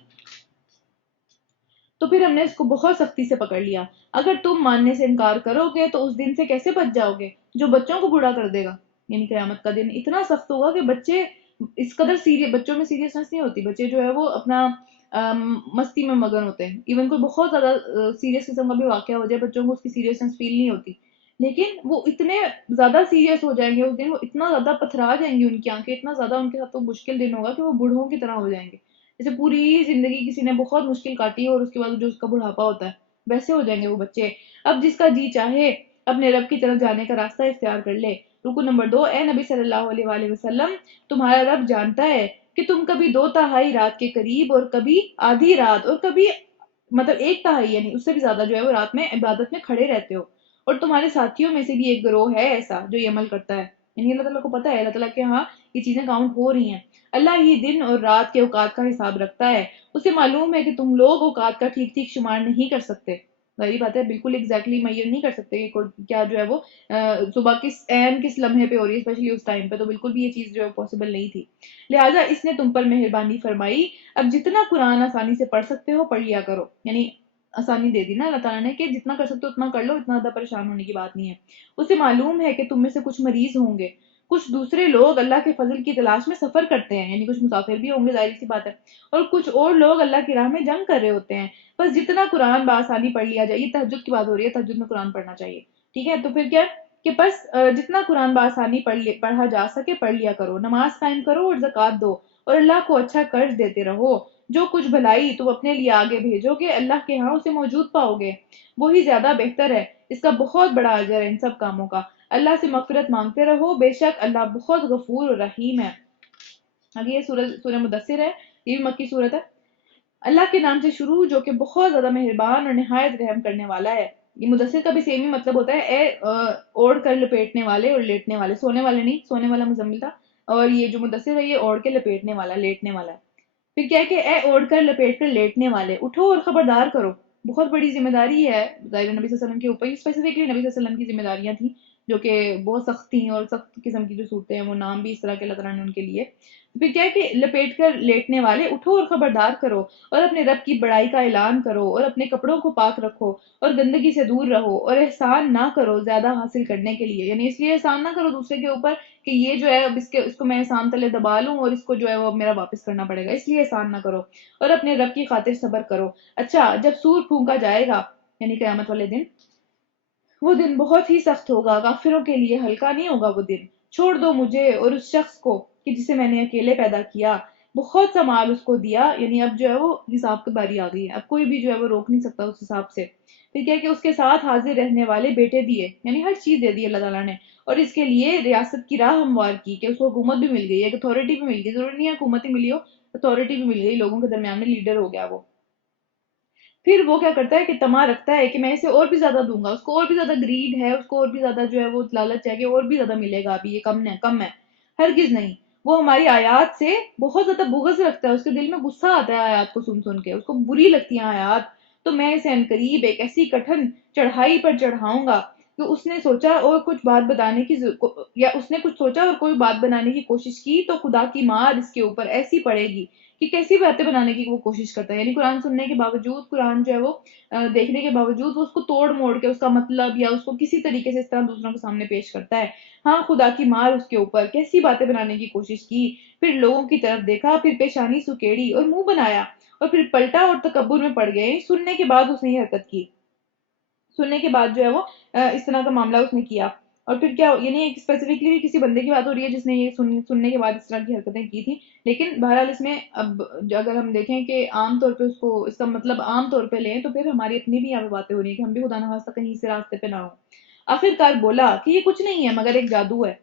تو پھر ہم نے اس کو بہت سختی سے پکڑ لیا. اگر تم ماننے سے انکار کرو گے تو اس دن سے کیسے بچ جاؤ گے جو بچوں کو بوڑھا کر دے گا. یعنی قیامت کا دن اتنا سخت ہوگا کہ بچے اس قدر سیریس، بچوں میں سیریسنس نہیں ہوتی، بچے جو ہے وہ اپنا مستی میں مگن ہوتے ہیں. ایون کوئی بہت زیادہ سیریس قسم کا بھی واقعہ ہو جائے، بچوں کو اس کی سیریسنس فیل نہیں ہوتی، لیکن وہ اتنے زیادہ سیریس ہو جائیں گے اس دن، وہ اتنا زیادہ پتھرا جائیں گی ان کی آنکھیں، اتنا زیادہ ان کے ساتھ وہ مشکل دن ہوگا کہ وہ بوڑھوں کی طرح ہو جائیں گے. جیسے پوری زندگی کسی نے بہت مشکل کاٹی ہے اور اس کے بعد جو اس کا بڑھاپا ہوتا ہے، ویسے ہو جائیں گے وہ بچے. اب جس کا جی چاہے اپنے رب کی طرف جانے کا راستہ اختیار کر لے. رکو نمبر 2، اے نبی صلی اللہ علیہ وآلہ وسلم، تمہارا رب جانتا ہے کہ تم کبھی 2/3 رات کے قریب اور کبھی آدھی رات اور کبھی مطلب 1/3 یعنی اس سے بھی زیادہ جو ہے وہ رات میں عبادت میں کھڑے رہتے ہو، اور تمہارے ساتھیوں میں سے بھی ایک گروہ ہے ایسا جو یہ عمل کرتا ہے. یعنی اللہ تعالیٰ کو پتا ہے، اللہ تعالیٰ کے ہاں یہ چیزیں کاؤنٹ ہو رہی ہیں. اللہ ہی دن اور رات کے اوقات کا حساب رکھتا ہے، اسے معلوم ہے کہ تم لوگ اوقات کا ٹھیک ٹھیک شمار نہیں کر سکتے. ظاہری بات ہے، بالکل ایگزیکٹلی میئر نہیں کر سکتے کہ کیا جو ہے وہ صبح کس لمحے پہ ہو رہی ہے، اسپیشلی اس ٹائم پہ تو بالکل بھی یہ چیز جو ہے پاسبل نہیں تھی. لہٰذا اس نے تم پر مہربانی فرمائی، اب جتنا قرآن آسانی سے پڑھ سکتے ہو پڑھ لیا کرو. یعنی آسانی دے دی نا اللہ تعالیٰ نے کہ جتنا کر سکتے ہو اتنا کر لو، اتنا زیادہ پریشان ہونے کی بات نہیں ہے. اسے معلوم ہے کہ تم میں سے کچھ مریض ہوں گے، کچھ دوسرے لوگ اللہ کے فضل کی تلاش میں سفر کرتے ہیں، یعنی کچھ مسافر بھی ہوں گے، ظاہر سی بات ہے، اور کچھ اور لوگ اللہ کی راہ میں جنگ کر رہے ہوتے ہیں. بس جتنا قرآن بآسانی پڑھ لیا جائے، یہ تہجد کی بات ہو رہی ہے، تہجد میں قرآن پڑھنا چاہیے، ٹھیک ہے. تو پھر کیا کہ بس جتنا قرآن بآسانی پڑھا جا سکے پڑھ لیا کرو، نماز قائم کرو اور زکوٰۃ دو، اور اللہ کو اچھا قرض دیتے رہو. جو کچھ بھلائی تم اپنے لیے آگے بھیجو گے اللہ کے ہاں اسے موجود پاؤ گے، وہی زیادہ بہتر ہے، اس کا بہت بڑا اجر ہے ان سب کاموں کا. اللہ سے مغفرت مانگتے رہو، بے شک اللہ بہت غفور و رحیم ہے. آگے یہ سورہ مدثر ہے، یہ بھی مکی صورت ہے. اللہ کے نام سے شروع جو کہ بہت زیادہ مہربان اور نہایت رحم کرنے والا ہے. یہ مدثر کا بھی سیم ہی مطلب ہوتا ہے، اے اوڑھ کر لپیٹنے والے اور لیٹنے والے، سونے والے نہیں، سونے والا مزمل تھا، اور یہ جو مدثر ہے یہ اوڑھ کے لپیٹنے والا، لیٹنے والا۔ پھر کیا ہے کہ اے اوڑھ کر لپیٹ کر لیٹنے والے، اٹھو اور خبردار کرو۔ بہت بڑی ذمہ داری ہے ظاہر نبی صلی اللہ علیہ وسلم کے اوپر، اسپیسیفکلی نبی صلی اللہ علیہ وسلم کی ذمہ داریاں تھیں جو کہ بہت سخت تھیں، اور سخت قسم کی جو صورتیں ہیں وہ نام بھی اس طرح کے اللہ تعالیٰ نے ان کے لیے۔ پھر کیا ہے کہ لپیٹ کر لیٹنے والے، اٹھو اور خبردار کرو، اور اپنے رب کی بڑائی کا اعلان کرو، اور اپنے کپڑوں کو پاک رکھو، اور گندگی سے دور رہو، اور احسان نہ کرو زیادہ حاصل کرنے کے لیے، یعنی اس لیے احسان نہ کرو دوسرے کے اوپر کہ یہ جو ہے اب اس کو میں احسان تلے دبا لوں اور اس کو جو ہے وہ میرا واپس کرنا پڑے گا، اس لیے احسان نہ کرو، اور اپنے رب کی خاطر صبر کرو۔ اچھا جب سور پھونکا جائے گا، یعنی قیامت والے دن، وہ دن بہت ہی سخت ہوگا، کافروں کے لیے ہلکا نہیں ہوگا وہ دن۔ چھوڑ دو مجھے اور اس شخص کو کہ جسے میں نے اکیلے پیدا کیا، بہت سا مال اس کو دیا، یعنی اب جو ہے وہ حساب کی باری آ گئی ہے، اب کوئی بھی جو ہے وہ روک نہیں سکتا اس حساب سے۔ پھر کیا کہ اس کے ساتھ حاضر رہنے والے بیٹے دیے، یعنی ہر چیز دے دی اللہ تعالیٰ نے، اور اس کے لیے ریاست کی راہ ہموار کی کہ اس کو حکومت بھی مل گئی، ایک اتھارٹی بھی مل گئی، ضروری نہیں ہے حکومت ہی ملی ہو، اتھارٹی بھی مل گئی لوگوں کے درمیان میں، لیڈر ہو گیا وہ۔ پھر وہ کیا کرتا ہے کہ طمع رکھتا ہے کہ میں اسے اور بھی زیادہ دوں گا، اس کو اور بھی زیادہ گریڈ ہے، اس کو اور بھی زیادہ جو ہے وہ لالچ ہے کہ اور بھی زیادہ ملے گا، ابھی یہ کم ہے۔ ہرگز نہیں، وہ ہماری آیات سے بہت زیادہ بغض رکھتا ہے، اس کے دل میں غصہ آتا ہے آیات کو سن سن کے، اس کو بری لگتی ہیں آیات، تو میں اسے عنقریب ایک ایسی کٹھن چڑھائی پر چڑھاؤں گا کہ اس نے سوچا اور کچھ بات بتانے کی یا اس نے کچھ سوچا اور کوئی بات بنانے کی کوشش کی تو خدا کی مار اس کے اوپر ایسی پڑے گی کہ کیسی باتیں بنانے کی وہ کوشش کرتا ہے، یعنی قرآن سننے کے باوجود، قرآن جو ہے وہ دیکھنے کے باوجود، وہ اس کو توڑ موڑ کے اس کا مطلب یا اس کو کسی طریقے سے اس طرح دوسروں کے سامنے پیش کرتا ہے۔ ہاں خدا کی مار اس کے اوپر، کیسی باتیں بنانے کی کوشش کی، پھر لوگوں کی طرف دیکھا، پھر پیشانی سکیڑی اور منہ بنایا، اور پھر پلٹا اور تکبر میں پڑ گئے۔ سننے کے بعد اس نے یہ حرکت کی، سننے کے بعد جو ہے وہ اس طرح کا معاملہ اس نے کیا، اور پھر کیا، یعنی ایک اسپیسیفکلی کسی بندے کی بات ہو رہی ہے جس نے یہ سننے کے بعد اس طرح کی حرکتیں کی تھیں، لیکن بہرحال اس میں اب اگر ہم دیکھیں کہ عام طور پہ اس کا مطلب عام طور پہ لیں تو پھر ہماری اپنی بھی یہاں پہ باتیں ہو رہی ہیں کہ ہم بھی خدا نخواستہ کہیں سے راستے پہ نہ ہوں۔ آخر کار بولا کہ یہ کچھ نہیں ہے مگر ایک جادو ہے،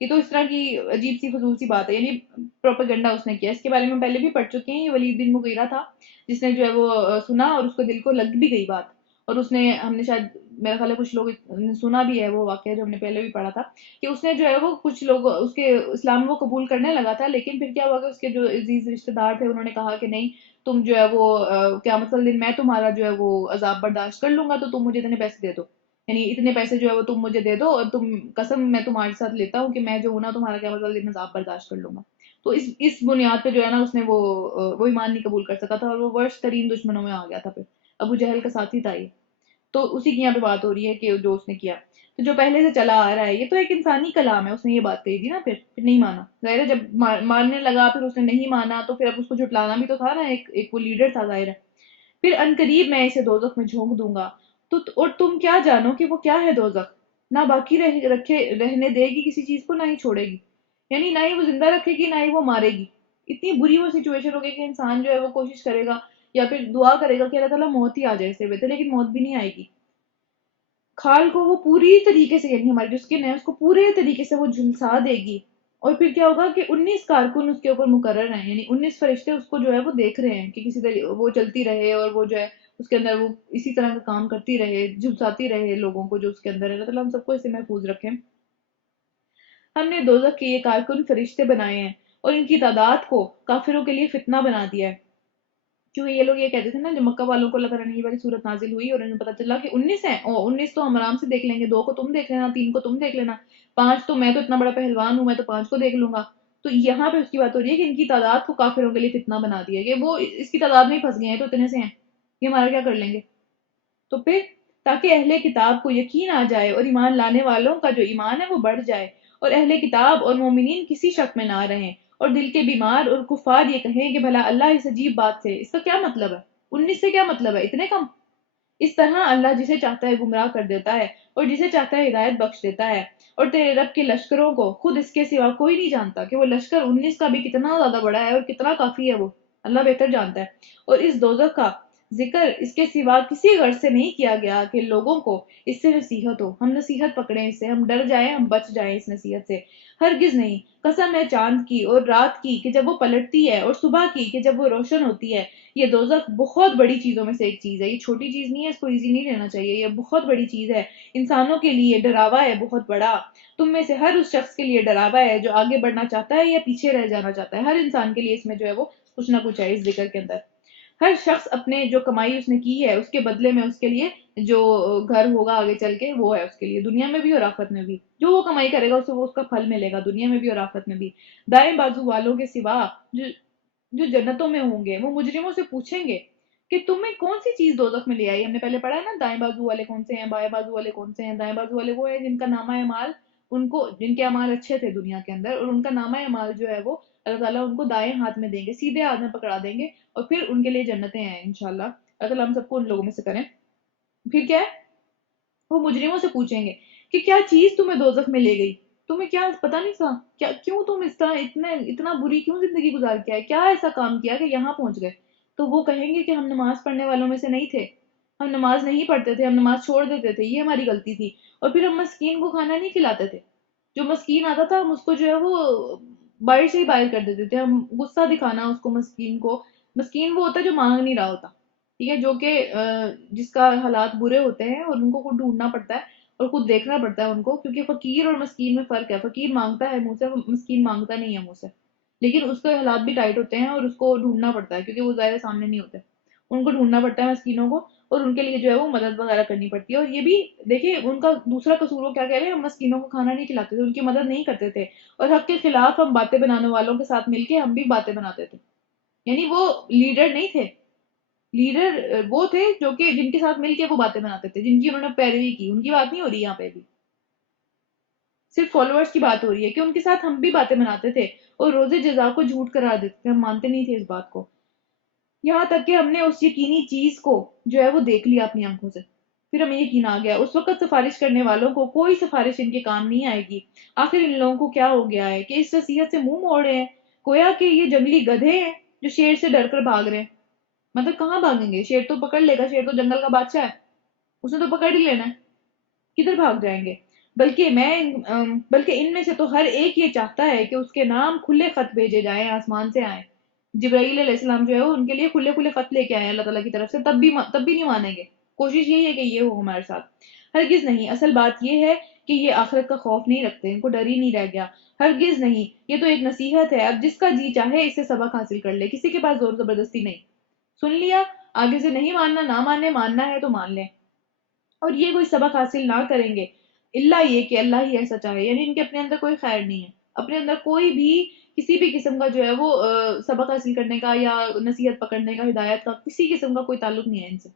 یہ تو اس طرح کی عجیب سی فضول سی بات ہے، یعنی پروپیگنڈا اس نے کیا، اس کے بارے میں پہلے بھی پڑھ چکے ہیں، یہ ولید بن مغیرہ تھا جس نے جو ہے وہ سنا اور اس کو دل کو لگ بھی گئی بات، اور اس نے، ہم نے شاید میرا خیال ہے کچھ لوگ نے سنا بھی ہے وہ واقعہ جو ہم نے پہلے بھی پڑھا تھا، کہ اس نے جو ہے وہ کچھ لوگ اس کے اسلام وہ قبول کرنے لگا تھا، لیکن پھر کیا ہوا کہ اس کے جو عزیز رشتہ دار تھے انہوں نے کہا کہ نہیں، تم جو ہے وہ قیامت والے دن میں تمہارا جو ہے وہ عذاب برداشت کر لوں گا، تو تم مجھے اتنے پیسے دے دو، یعنی اتنے پیسے جو ہے وہ تم مجھے دے دو، اور تم قسم میں تمہارے ساتھ لیتا ہوں کہ میں جو ہوں نا تمہارا قیامت والے دن عذاب برداشت کر لوں گا۔ تو اس بنیاد پہ جو ہے نا اس نے وہ ایمان نہیں قبول کر سکا تھا، اور وہ ورش ترین دشمنوں میں آ گیا تھا، پھر ابو جہل کا ساتھی تھا یہ، تو اسی کی یہاں پہ بات ہو رہی ہے کہ جو اس نے کیا، تو جو پہلے سے چلا آ رہا ہے، یہ تو ایک انسانی کلام ہے، اس نے یہ بات کہی تھی نا، پھر نہیں مانا، ظاہر ہے جب ماننے لگا پھر اس نے نہیں مانا، تو پھر اب اس کو جھٹلانا بھی تو تھا نا، ایک وہ لیڈر تھا ظاہر ہے۔ پھر عنقریب میں اسے دوزخ میں جھونک دوں گا، اور تم کیا جانو کہ وہ کیا ہے دوزخ، نہ باقی رہنے دے گی کسی چیز کو، نہ ہی چھوڑے گی، یعنی نہ ہی وہ زندہ رکھے گی نہ ہی وہ مارے گی۔ اتنی بری وہ سچویشن ہوگی کہ انسان جو ہے وہ کوشش کرے گا یا پھر دعا کرے گا کہ اللہ تعالیٰ موت ہی آ جائے اس سے بہتر، لیکن موت بھی نہیں آئے گی۔ کھال کو وہ پوری طریقے سے، یعنی ہماری جو اسکن ہے اس کو پورے طریقے سے وہ جھلسا دے گی، اور پھر کیا ہوگا کہ 19 کارکن اس کے اوپر مقرر ہیں، یعنی 19 فرشتے اس کو جو ہے وہ دیکھ رہے ہیں کہ کسی طرح وہ چلتی رہے، اور وہ جو ہے اس کے اندر وہ اسی طرح کا کام کرتی رہے، جھلساتی رہے لوگوں کو جو اس کے اندر ہے۔ اللہ تعالیٰ ہم سب کو اسے محفوظ رکھیں۔ ہم نے دوزخ کے یہ کارکن فرشتے بنائے ہیں اور ان کی تعداد کو کافروں کے لیے فتنہ بنا دیا ہے، کیونکہ یہ لوگ یہ کہتے تھے نا، جو مکہ والوں کو اللہ تعالیٰ نے یہ والی صورت نازل ہوئی اور انہیں پتا چلا کہ 19 ہیں، 19 تو ہم آرام سے دیکھ لیں گے، 2 کو تم دیکھ لینا، 3 کو تم دیکھ لینا، 5 تو میں تو اتنا بڑا پہلوان ہوں، میں تو 5 کو دیکھ لوں گا۔ تو یہاں پہ اس کی بات ہو رہی ہے کہ ان کی تعداد کو کافروں کے لیے فتنہ بنا دیا کہ وہ اس کی تعداد میں ہی پھنس گئے ہیں، تو اتنے سے ہیں، یہ ہمارا کیا کر لیں گے؟ تو پھر تاکہ اہل کتاب کو یقین آ جائے اور ایمان لانے والوں کا جو ایمان ہے وہ بڑھ جائے، اور اہل کتاب اور مومنین کسی شک میں نہ رہیں، اور دل کے بیمار اور کفار یہ کہیں کہ بھلا اللہ اس عجیب بات سے، اس کا کیا مطلب ہے، 19 سے کیا مطلب ہے، اتنے کم؟ اس طرح اللہ جسے چاہتا ہے گمراہ کر دیتا ہے اور جسے چاہتا ہے ہدایت بخش دیتا ہے، اور تیرے رب کے لشکروں کو خود اس کے سوا کوئی نہیں جانتا کہ وہ لشکر 19 کا بھی کتنا زیادہ بڑا ہے اور کتنا کافی ہے، وہ اللہ بہتر جانتا ہے۔ اور اس دوزخ کا ذکر اس کے سوا کسی غرض سے نہیں کیا گیا کہ لوگوں کو اس سے نصیحت ہو، ہم نصیحت پکڑیں، اس سے ہم ڈر جائیں، ہم بچ جائیں اس نصیحت سے۔ ہرگز نہیں، قسم ہے چاند کی اور رات کی کہ جب وہ پلٹتی ہے، اور صبح کی کہ جب وہ روشن ہوتی ہے۔ یہ دوزخ بہت بڑی چیزوں میں سے ایک چیز ہے، یہ چھوٹی چیز نہیں ہے، اس کو ایزی نہیں لینا چاہیے، یہ بہت بڑی چیز ہے، انسانوں کے لیے ڈراوا ہے بہت بڑا۔ تم میں سے ہر اس شخص کے لیے ڈراوا ہے جو آگے بڑھنا چاہتا ہے یا پیچھے رہ جانا چاہتا ہے۔ ہر انسان کے لیے اس میں جو ہے وہ کچھ نہ کچھ ہے اس ذکر کے اندر۔ ہر شخص اپنے جو کمائی اس نے کی ہے اس کے بدلے میں اس کے لیے جو گھر ہوگا آگے چل کے وہ ہے اس کے لیے، دنیا میں بھی اور آخرت میں بھی۔ جو وہ کمائی کرے گا اسے وہ اس کا پھل ملے گا دنیا میں بھی اور آخرت میں بھی۔ دائیں بازو والوں کے سوا جو جو جنتوں میں ہوں گے وہ مجرموں سے پوچھیں گے کہ تمہیں کون سی چیز دوزخ میں لے آئی۔ ہم نے پہلے پڑھا ہے نا دائیں بازو والے کون سے ہیں، بائیں بازو والے کون سے ہیں۔ دائیں بازو والے وہ ہیں جن کا نامہ اعمال، ان کو جن کے اعمال اچھے تھے دنیا کے اندر، اور ان کا نامہ اعمال جو ہے وہ اللہ تعالیٰ ان کو دائیں ہاتھ میں دیں گے، سیدھے ہاتھ میں پکڑا دیں گے، اور پھر ان کے لیے جنتیں ہیں انشاءاللہ۔ اللہ تعالیٰ ہم سب کو ان لوگوں میں سے کریں۔ پھر کیا ہے، وہ مجرموں سے پوچھیں گے کہ کیا چیز تمہیں دوزخ میں لے گئی، تمہیں کیا پتہ نہیں تھا، کیا کیوں تم اس طرح اتنا بری کیوں زندگی گزار کے آئے، کیا ایسا کام کیا کہ یہاں پہنچ گئے؟ تو وہ کہیں گے کہ ہم نماز پڑھنے والوں میں سے نہیں تھے، ہم نماز نہیں پڑھتے تھے، ہم نماز چھوڑ دیتے تھے، یہ ہماری غلطی تھی، اور پھر ہم مسکین کو کھانا نہیں کھلاتے تھے، جو مسکین آتا تھا ہم اس کو جو ہے وہ باہر سے ہی باہر کر دیتے تھے، ہم غصہ دکھانا اس کو مسکین کو۔ مسکین وہ ہوتا ہے جو مانگ نہیں رہا ہوتا، ٹھیک ہے، جو کہ جس کا حالات برے ہوتے ہیں اور ان کو خود ڈھونڈنا پڑتا ہے اور خود دیکھنا پڑتا ہے ان کو، کیونکہ فقیر اور مسکین میں فرق ہے۔ فقیر مانگتا ہے منہ سے، مسکین مانگتا نہیں ہے منہ سے، لیکن اس کے حالات بھی ٹائٹ ہوتے ہیں اور اس کو ڈھونڈنا پڑتا ہے کیونکہ وہ ظاہر سامنے نہیں ہوتے، ان کو ڈھونڈنا پڑتا ہے مسکینوں کو، اور ان کے لیے جو ہے وہ مدد وغیرہ کرنی پڑتی ہے۔ اور یہ بھی دیکھیں ان کا دوسرا قصور، وہ کیا کہہ رہے ہیں، ہم مسکینوں کو کھانا نہیں کھلاتے تھے، ان کی مدد نہیں کرتے تھے، اور حق کے خلاف ہم باتیں بنانے والوں کے ساتھ مل کے ہم بھی باتیں بناتے تھے۔ یعنی وہ لیڈر نہیں تھے، لیڈر وہ تھے جو کہ جن کے ساتھ مل کے وہ باتیں بناتے تھے، جن کی انہوں نے پیروی کی، ان کی بات نہیں ہو رہی یہاں پہ بھی، صرف فالوورز کی بات ہو رہی ہے کہ ان کے ساتھ ہم بھی باتیں بناتے تھے اور روزے جزا کو جھوٹ قرار دیتے تھے، ہم مانتے نہیں تھے اس بات کو، یہاں تک کہ ہم نے اس یقینی چیز کو جو ہے وہ دیکھ لیا اپنی آنکھوں سے، پھر ہمیں یقین آ گیا۔ اس وقت سفارش کرنے والوں کو کوئی سفارش ان کے کام نہیں آئے گی۔ آخر ان لوگوں کو کیا ہو گیا ہے کہ اس نصیحت سے منہ موڑ رہے ہیں، گویا کہ یہ جنگلی گدھے ہیں جو شیر سے ڈر کر بھاگ رہے ہیں۔ مطلب کہاں بھاگیں گے، شیر تو پکڑ لے گا، شیر تو جنگل کا بادشاہ ہے، اس نے تو پکڑ ہی لینا ہے، کدھر بھاگ جائیں گے؟ بلکہ ان میں سے تو ہر ایک یہ چاہتا ہے کہ اس کے نام کھلے خط بھیجے جائیں، آسمان سے آئیں۔ جبرائیل علیہ السلام جو ہے وہ ان کے لیے کھلے کھلے خط لے کے آئے ہیں اللہ تعالیٰ کی طرف سے، تب بھی نہیں مانیں گے۔ کوشش یہی ہے کہ یہ ہو ہمارے ساتھ۔ ہرگز نہیں، اصل بات یہ ہے کہ یہ آخرت کا خوف نہیں رکھتے، ان کو ڈر ہی نہیں رہ گیا۔ ہرگز نہیں، یہ تو ایک نصیحت ہے، اب جس کا جی چاہے اس سے سبق حاصل کر لے، کسی کے پاس زور زبردستی نہیں۔ سن لیا، آگے سے نہیں ماننا، نہ ماننے، ماننا ہے تو مان لیں، اور یہ کوئی سبق حاصل نہ کریں گے اللہ یہ کہ اللہ ہی ایسا چاہے، یعنی ان کے اپنے اندر کوئی خیر نہیں ہے، اپنے اندر کوئی بھی کسی بھی قسم کا جو ہے وہ سبق حاصل کرنے کا یا نصیحت پکڑنے کا، ہدایت کا کسی قسم کا کوئی تعلق نہیں ہے ان سے،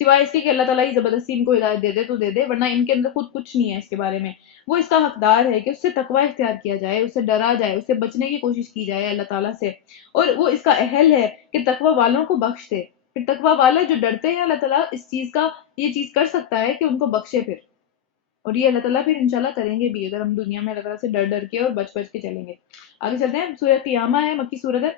سوائے اس کے کہ اللہ تعالیٰ ہی زبردستی ان کو ہدایت دے دے تو دے دے، ورنہ ان کے اندر خود کچھ نہیں ہے اس کے بارے میں۔ وہ اس کا حقدار ہے کہ اس سے تقوی اختیار کیا جائے، اس سے ڈرا جائے، اس سے بچنے کی کوشش کی جائے اللہ تعالیٰ سے، اور وہ اس کا اہل ہے کہ تقوی والوں کو بخش دے۔ پھر تقوی والے جو ڈرتے ہیں اللہ تعالیٰ اس چیز کا، یہ چیز کر سکتا ہے کہ ان کو بخشے پھر، اور یہ اللہ تعالیٰ پھر انشاءاللہ کریں گے بھی اگر ہم دنیا میں اللہ تعالیٰ سے ڈر ڈر کے اور بچ بچ کے چلیں گے۔ آگے چلتے ہیں، سورہ قیامہ ہے، مکی سورت ہے۔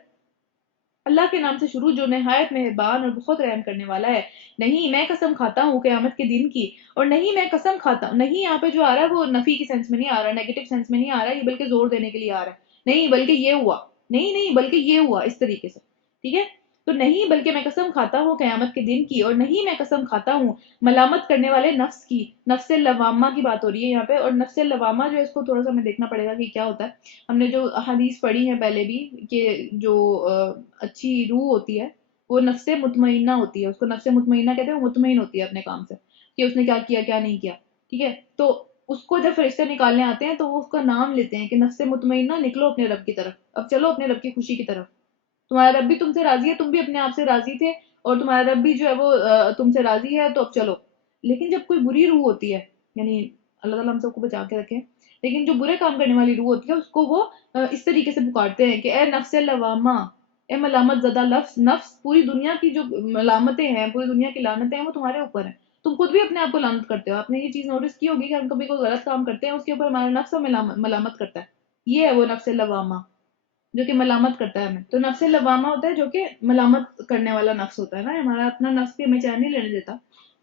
اللہ کے نام سے شروع جو نہایت مہربان اور بہت رحم کرنے والا ہے۔ نہیں، میں قسم کھاتا ہوں قیامت کے دن کی، اور نہیں میں قسم کھاتا ہوں، نہیں یہاں پہ جو آ رہا ہے وہ نفی کی سینس میں نہیں آ رہا، نیگیٹو سینس میں نہیں آ رہا ہے، یہ بلکہ زور دینے کے لیے آ رہا ہے، نہیں بلکہ یہ ہوا، نہیں نہیں بلکہ یہ ہوا، اس طریقے سے، ٹھیک ہے؟ تو نہیں بلکہ میں قسم کھاتا ہوں قیامت کے دن کی، اور نہیں میں قسم کھاتا ہوں ملامت کرنے والے نفس کی۔ نفس لوامہ کی بات ہو رہی ہے یہاں پہ، اور نفس لوامہ جو ہے اس کو تھوڑا سا ہمیں دیکھنا پڑے گا کہ کیا ہوتا ہے۔ ہم نے جو حدیث پڑھی ہے پہلے بھی کہ جو اچھی روح ہوتی ہے وہ نفس مطمئنہ ہوتی ہے، اس کو نفس مطمئنہ کہتے ہیں، وہ مطمئن ہوتی ہے اپنے کام سے کہ اس نے کیا کیا کیا نہیں کیا، ٹھیک ہے؟ تو اس کو جب فرشتے نکالنے آتے ہیں تو وہ اس کا نام لیتے ہیں کہ نفس مطمئنہ نکلو اپنے رب کی طرف، اب چلو اپنے رب کی خوشی کی طرف، تمہارا رب بھی تم سے راضی ہے، تم بھی اپنے آپ سے راضی تھے، اور تمہارا رب بھی جو ہے وہ تم سے راضی ہے، تو اب چلو۔ لیکن جب کوئی بری روح ہوتی ہے، یعنی اللہ تعالیٰ ہم سب کو بچا کے رکھے، لیکن جو برے کام کرنے والی روح ہوتی ہے اس کو وہ اس طریقے سے پکارتے ہیں کہ اے نفس لوامہ، اے ملامت زدہ لفظ نفس، پوری دنیا کی جو ملامتیں ہیں، پوری دنیا کی لعنتیں ہیں وہ تمہارے اوپر ہیں، تم خود بھی اپنے آپ کو لعنت کرتے ہو۔ آپ نے یہ چیز نوٹس کی ہوگی کہ ہم کبھی کوئی غلط کام کرتے ہیں اس کے اوپر ہمارا نفس ہمیں ملامت کرتا ہے، یہ ہے وہ نفس لوامہ۔ جو کہ ملامت کرتا ہے ہمیں. تو نفس لوامہ ہوتا ہے جو کہ ملامت کرنے والا نفس ہوتا ہے نا. ہمارا اپنا نفس بھی ہمیں چین نہیں لینے دیتا.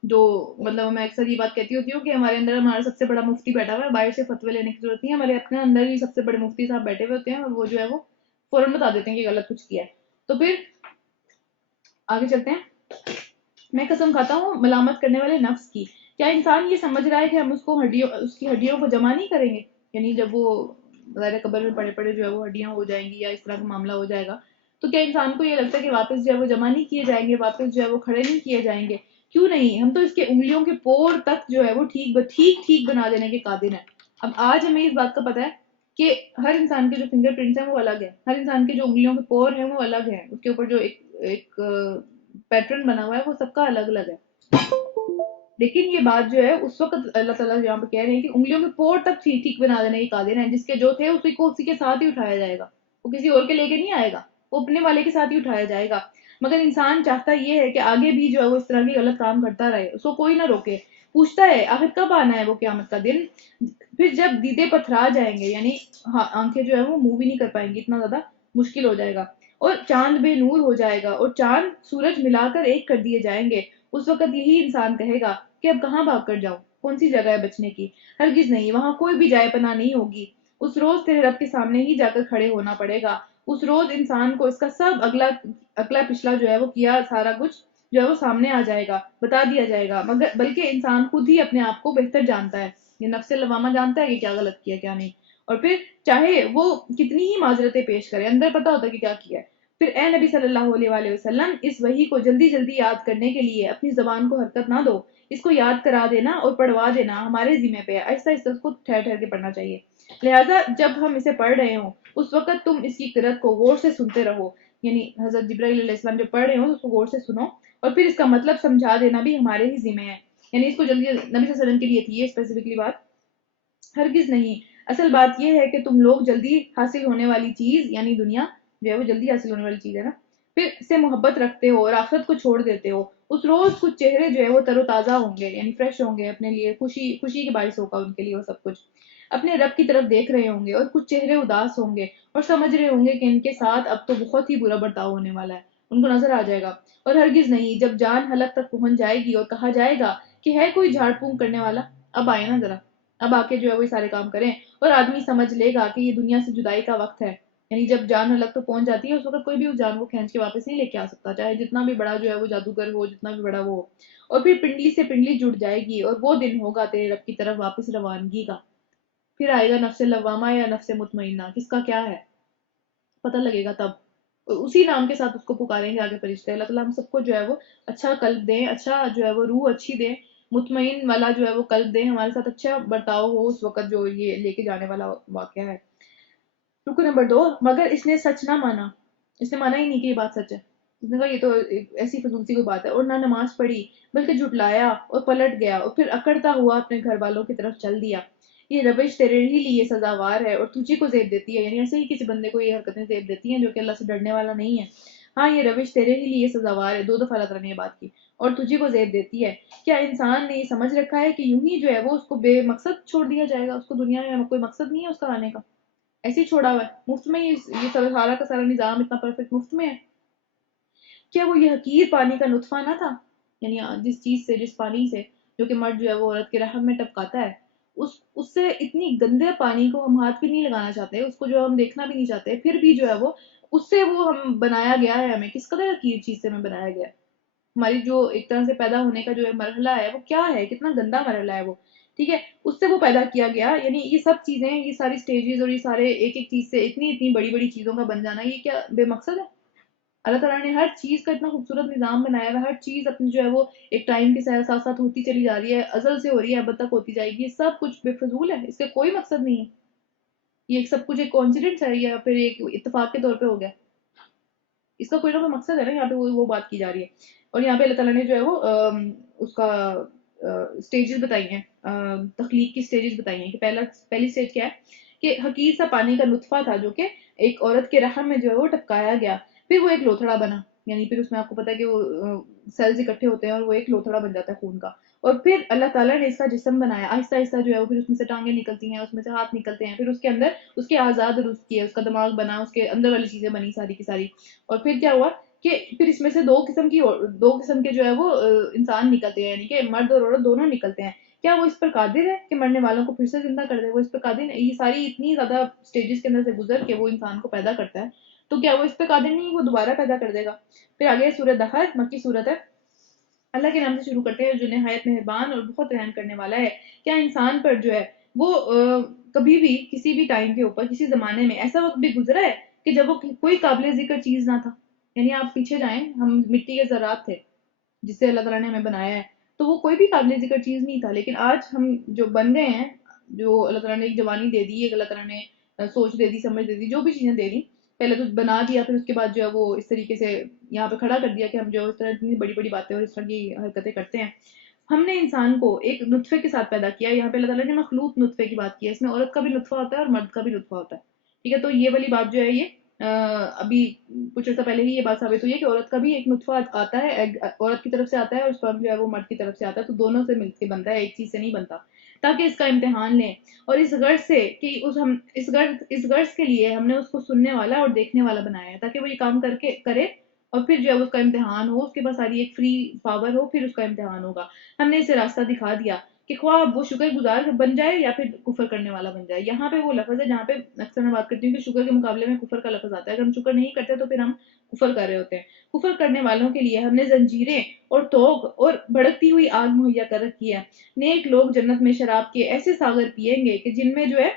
جو مطلب میں اکثر یہ بات کہتی ہوتی ہوں کہ ہمارے اندر ہمارا سب سے بڑا مفتی بیٹھا ہوا ہے, باہر سے فتوے لینے کی ضرورت نہیں ہے, ہمارے اپنے اندر ہی سب سے بڑے مفتی صاحب بیٹھے ہوئے ہوتے ہیں, اور وہ جو ہے وہ فوراً بتا دیتے ہیں کہ غلط کچھ کیا ہے. تو پھر آگے چلتے ہیں. میں قسم کھاتا ہوں ملامت کرنے والے نفس کی. کیا انسان یہ سمجھ رہا ہے کہ ہم اس کی ہڈیوں کو جمع نہیں کریں گے؟ یعنی جب وہ ظاہر قبر میں پڑے پڑے جو ہے وہ ہڈیاں ہو جائیں گی یا اس طرح کا معاملہ ہو جائے گا, تو کیا انسان کو یہ لگتا ہے کہ واپس جو ہے وہ جمع نہیں کیے جائیں گے, واپس جو ہے وہ کھڑے نہیں کیے جائیں گے؟ کیوں نہیں, ہم تو اس کے انگلیوں کے پور تک جو ہے وہ ٹھیک ٹھیک بنا دینے کے قادر ہیں. اب آج ہمیں اس بات کا پتہ ہے کہ ہر انسان کے جو فنگر پرنٹس ہیں وہ الگ ہیں, ہر انسان کے جو انگلیوں کے پور ہیں وہ الگ ہیں, اس کے اوپر جو ایک پیٹرن بنا ہوا ہے وہ سب کا الگ الگ ہے. لیکن یہ بات جو ہے اس وقت اللہ تعالیٰ یہاں پہ کہہ رہے ہیں کہ انگلیوں کے پور تک ٹھیک ٹھیک بنا دینے کے قادر ہیں, جس کے جو تھے اسی کو اسی کے ساتھ ہی اٹھایا جائے گا, وہ کسی اور کے لے کے نہیں آئے گا, وہ اپنے والے کے ساتھ ہی اٹھایا جائے گا. مگر انسان چاہتا یہ ہے کہ آگے بھی جو ہے وہ اس طرح کی غلط کام کرتا رہے, اس کو کوئی نہ روکے. پوچھتا ہے آخر کب آنا ہے وہ قیامت کا دن, پھر جب دیدے پتھرا جائیں گے, یعنی آنکھیں جو ہے وہ موو بھی نہیں کر پائیں گی, اتنا زیادہ مشکل ہو جائے گا, اور چاند بے نور ہو جائے گا, اور چاند سورج ملا کر ایک کر دیے جائیں گے. اس وقت یہی انسان کہے گا کہ اب کہاں بھاگ کر جاؤں, کون سی جگہ ہے بچنے کی؟ ہرگز نہیں, وہاں کوئی بھی جائے پناہ نہیں ہوگی. اس روز تیرے رب کے سامنے ہی جا کر کھڑے ہونا پڑے گا. اس روز انسان کو اس کا سب اگلا پچھلا جو ہے وہ کیا سارا کچھ جو ہے وہ سامنے آ جائے گا, بتا دیا جائے گا. مگر بلکہ انسان خود ہی اپنے آپ کو بہتر جانتا ہے, یہ نفس لوامہ جانتا ہے کہ کیا غلط کیا کیا نہیں. اور پھر چاہے وہ کتنی ہی معذرتیں پیش کرے, اندر پتا ہوتا ہے کہ کیا کیا ہے. پھر اے نبی صلی اللہ علیہ وآلہ وسلم, اس وحی کو جلدی جلدی یاد کرنے کے لیے اپنی زبان کو حرکت نہ دو. اس کو یاد کرا دینا اور پڑھوا دینا ہمارے ذمہ پہ ہے, آہستہ آہستہ اس کو ٹھہر ٹھہر کے پڑھنا چاہیے. لہٰذا جب ہم اسے پڑھ رہے ہوں اس وقت تم اس کی قرأت کو غور سے سنتے رہو, یعنی حضرت جبرائیل علیہ السلام جب پڑھ رہے ہوں اس کو غور سے سنو, اور پھر اس کا مطلب سمجھا دینا بھی ہمارے ہی ذمہ ہے. یعنی اس کو جلدی نبی صلی اللہ علیہ وسلم کے لیے تھی یہ اسپیسیفکلی بات, ہرگز نہیں. اصل بات یہ ہے کہ تم لوگ جلدی حاصل ہونے والی چیز یعنی دنیا جو ہے وہ جلدی حاصل ہونے والی چیز ہے نا, پھر سے محبت رکھتے ہو اور آخرت کو چھوڑ دیتے ہو. اس روز کچھ چہرے جو ہے وہ تر و تازہ ہوں گے, یعنی فریش ہوں گے, اپنے لیے خوشی کے باعث ہوگا ان کے لیے وہ سب کچھ. اپنے رب کی طرف دیکھ رہے ہوں گے, اور کچھ چہرے اداس ہوں گے اور سمجھ رہے ہوں گے کہ ان کے ساتھ اب تو بہت ہی برا برتاؤ ہونے والا ہے, ان کو نظر آ جائے گا. اور ہرگز نہیں, جب جان حلق تک پہنچ جائے گی اور کہا جائے گا کہ ہے کوئی جھاڑ پھونک کرنے والا, اب آئے نا ذرا, اب آ کے جو ہے وہ سارے کام کریں, اور آدمی سمجھ لے گا کہ یہ دنیا سے جدائی کا وقت ہے. یعنی جب جان حلق تو پہنچ جاتی ہے اس وقت کوئی بھی اس جان کو کھینچ کے واپس نہیں لے کے آ سکتا, چاہے جتنا بھی بڑا جو ہے وہ جادوگر ہو, جتنا بھی بڑا وہ ہو. اور پھر پنڈلی سے پنڈلی جڑ جائے گی, اور وہ دن ہوگا تیرے رب کی طرف واپس روانگی کا. پھر آئے گا نفس لوامہ یا نفس مطمئنہ, کس کا کیا ہے پتہ لگے گا تب. اور اسی نام کے ساتھ اس کو پکاریں گے آگے فرشتے. اللہ تعالیٰ ہم سب کو جو ہے وہ اچھا قلب دیں, اچھا جو ہے وہ روح اچھی دیں, مطمئن والا جو ہے وہ قلب دیں, ہمارے ساتھ اچھا برتاؤ ہو اس وقت جو یہ لے کے جانے والا واقعہ ہے. رکو نمبر 2, مگر اس نے سچ نہ مانا, اس نے مانا ہی نہیں کہ یہ بات سچ ہے. اس نے کہا یہ تو ایسی فضول سی کوئی بات ہے, اور نہ نماز پڑھی بلکہ جھٹلایا اور پلٹ گیا, اور پھر اکڑتا ہوا اپنے گھر والوں کی طرف چل دیا. یہ روش تیرے ہی لیے سزاوار ہے اور تجھے کو زیب دیتی ہے, یعنی ایسے ہی کسی بندے کو یہ حرکتیں زیب دیتی ہیں جو کہ اللہ سے ڈرنے والا نہیں ہے. ہاں یہ روش تیرے ہی لیے سزاوار ہے, 2 دفعہ اللہ تعالیٰ نے یہ بات کی, اور تجھے کو زیب دیتی ہے. کیا انسان نے یہ سمجھ رکھا ہے کہ یوں ہی جو ہے وہ اس کو بے مقصد چھوڑ دیا جائے گا, اس کو دنیا میں کوئی مقصد نہیں ہے اس کا آنے کا, ایسے ہی چھوڑا ہوا ہے مفت میں, یہ سارا کا سارا نظام اتنا پرفیکٹ مفت میں ہے. کیا وہ یہ حقیر پانی کا نطفہ نہ تھا, یعنی جس چیز سے, جس پانی سے جو کہ مرد جو ہے وہ عورت کے رحم میں ٹپکاتا ہے, اس سے اتنی گندے پانی کو ہم ہاتھ بھی نہیں لگانا چاہتے, اس کو جو ہم دیکھنا بھی نہیں چاہتے, پھر بھی جو ہے وہ اس سے وہ ہم بنایا گیا ہے, ہمیں کس قدر حقیر چیز سے ہمیں بنایا گیا ہے. ہماری جو ایک طرح سے پیدا ہونے کا جو مرحلہ ہے وہ کیا ہے, کتنا گندا مرحلہ ہے وہ, ٹھیک ہے, اس سے وہ پیدا کیا گیا. یعنی یہ سب چیزیں, یہ ساری سٹیجز اور یہ سارے ایک ایک چیز سے اتنی بڑی بڑی چیزوں کا بن جانا, یہ کیا بے مقصد ہے؟ اللہ تعالیٰ نے ہر چیز کا اتنا خوبصورت نظام بنایا ہوا ہے, ہر چیز اپنی جو ہے وہ ایک ٹائم کے ساتھ ساتھ ہوتی چلی جا رہی ہے, ازل سے ہو رہی ہے اب تک ہوتی جائے گی, یہ سب کچھ بے فضول ہے, اس کا کوئی مقصد نہیں ہے. یہ سب کچھ ایک کانسیڈنس ہے یا پھر ایک اتفاق کے طور پہ ہو گیا, اس کا کوئی نہ کوئی مقصد ہے نا, یہاں پہ وہ بات کی جا رہی ہے. اور یہاں پہ اللہ تعالیٰ نے جو ہے وہ اس کا سٹیجز بتائی ہیں, تخلیق کی سٹیجز بتائی ہیں, کہ پہلی سٹیج کیا ہے کہ حقیر سا پانی کا نطفہ تھا جو کہ ایک عورت کے رحم میں جو ہے وہ ٹپکایا گیا, پھر وہ ایک لوتھڑا بنا. یعنی پھر اس میں آپ کو پتا ہے کہ وہ سیلز اکٹھے ہوتے ہیں اور وہ ایک لوتھڑا بن جاتا ہے خون کا. اور پھر اللہ تعالیٰ نے اس کا جسم بنایا, آہستہ آہستہ جو ہے وہ پھر اس میں سے ٹانگیں نکلتی ہیں, اس میں سے ہاتھ نکلتے ہیں, پھر اس کے اندر اس کے آزاد درست کیے, اس کا دماغ بنا, اس کے اندر والی چیزیں بنی ساری کی ساری. اور پھر کیا ہوا کہ پھر اس میں سے دو قسم کے جو ہے وہ انسان نکلتے ہیں, یعنی کہ مرد اور عورت دونوں نکلتے ہیں. کیا وہ اس پر قادر ہے کہ مرنے والوں کو پھر سے زندہ کر دے؟ وہ اس پر قادر نہیں. یہ ساری اتنی زیادہ سٹیجز کے اندر سے گزر کے وہ انسان کو پیدا کرتا ہے, تو کیا وہ اس پہ قادر نہیں, وہ دوبارہ پیدا کر دے گا؟ پھر آگے سورۃ دہر مکی سورت ہے. اللہ کے نام سے شروع کرتے ہیں جو نہایت مہربان اور بہت رحم کرنے والا ہے. کیا انسان پر جو ہے وہ کبھی بھی کسی بھی ٹائم کے اوپر کسی زمانے میں ایسا وقت بھی گزرا ہے کہ جب وہ کوئی قابل ذکر چیز نہ تھا؟ یعنی آپ پیچھے جائیں, ہم مٹی کے ذرات تھے جس سے اللہ تعالیٰ نے ہمیں بنایا ہے, تو وہ کوئی بھی قابل ذکر چیز نہیں تھا. لیکن آج ہم جو بن گئے ہیں, جو اللہ تعالیٰ نے ایک جوانی دے دی, ایک اللہ تعالیٰ نے سوچ دے دی, سمجھ دے دی, جو بھی چیزیں دے دی, پہلے تو بنا دیا, پھر اس کے بعد جو ہے وہ اس طریقے سے یہاں پہ کھڑا کر دیا کہ ہم جو اس طرح اتنی بڑی بڑی باتیں اور اس طرح کی حرکتیں کرتے ہیں. ہم نے انسان کو ایک نطفے کے ساتھ پیدا کیا. یہاں پہ اللہ تعالیٰ نے مخلوط نطفے کی بات کی ہے, اس میں عورت کا بھی نطفہ ہوتا ہے اور مرد کا بھی نطفہ ہوتا ہے. ٹھیک ہے, تو یہ والی بات جو ہے یہ ابھی کچھ عرصہ پہلے ہی یہ بات ثابت ہوئی ہے کہ عورت کا بھی ایک نطفہ آتا ہے, عورت کی طرف سے آتا ہے, اور سپرم جو ہے وہ مرد کی طرف سے آتا ہے, تو دونوں سے مل کے بنتا ہے, ایک چیز سے نہیں بنتا, تاکہ اس کا امتحان لیں. اور اس غرض سے کہ اس غرض کے لیے ہم نے اس کو سننے والا اور دیکھنے والا بنایا ہے, تاکہ وہ یہ کام کر کے کرے, اور پھر جو ہے اس کا امتحان ہو, اس کے پاس ساری ایک فری پاور ہو, پھر اس کا امتحان ہوگا. ہم نے اسے راستہ دکھا دیا کہ خواہ وہ شکر گزار بن جائے یا پھر کفر کرنے والا بن جائے. یہاں پہ وہ لفظ ہے جہاں پہ اکثر میں بات کرتی ہوں کہ شکر کے مقابلے میں کفر کا لفظ آتا ہے. اگر ہم شکر نہیں کرتے تو پھر ہم کفر کر رہے ہوتے ہیں. کفر کرنے والوں کے لیے ہم نے زنجیریں اور توق اور بھڑکتی ہوئی آگ مہیا کر رکھی ہے. نیک لوگ جنت میں شراب کے ایسے ساغر پیئیں گے کہ جن میں جو ہے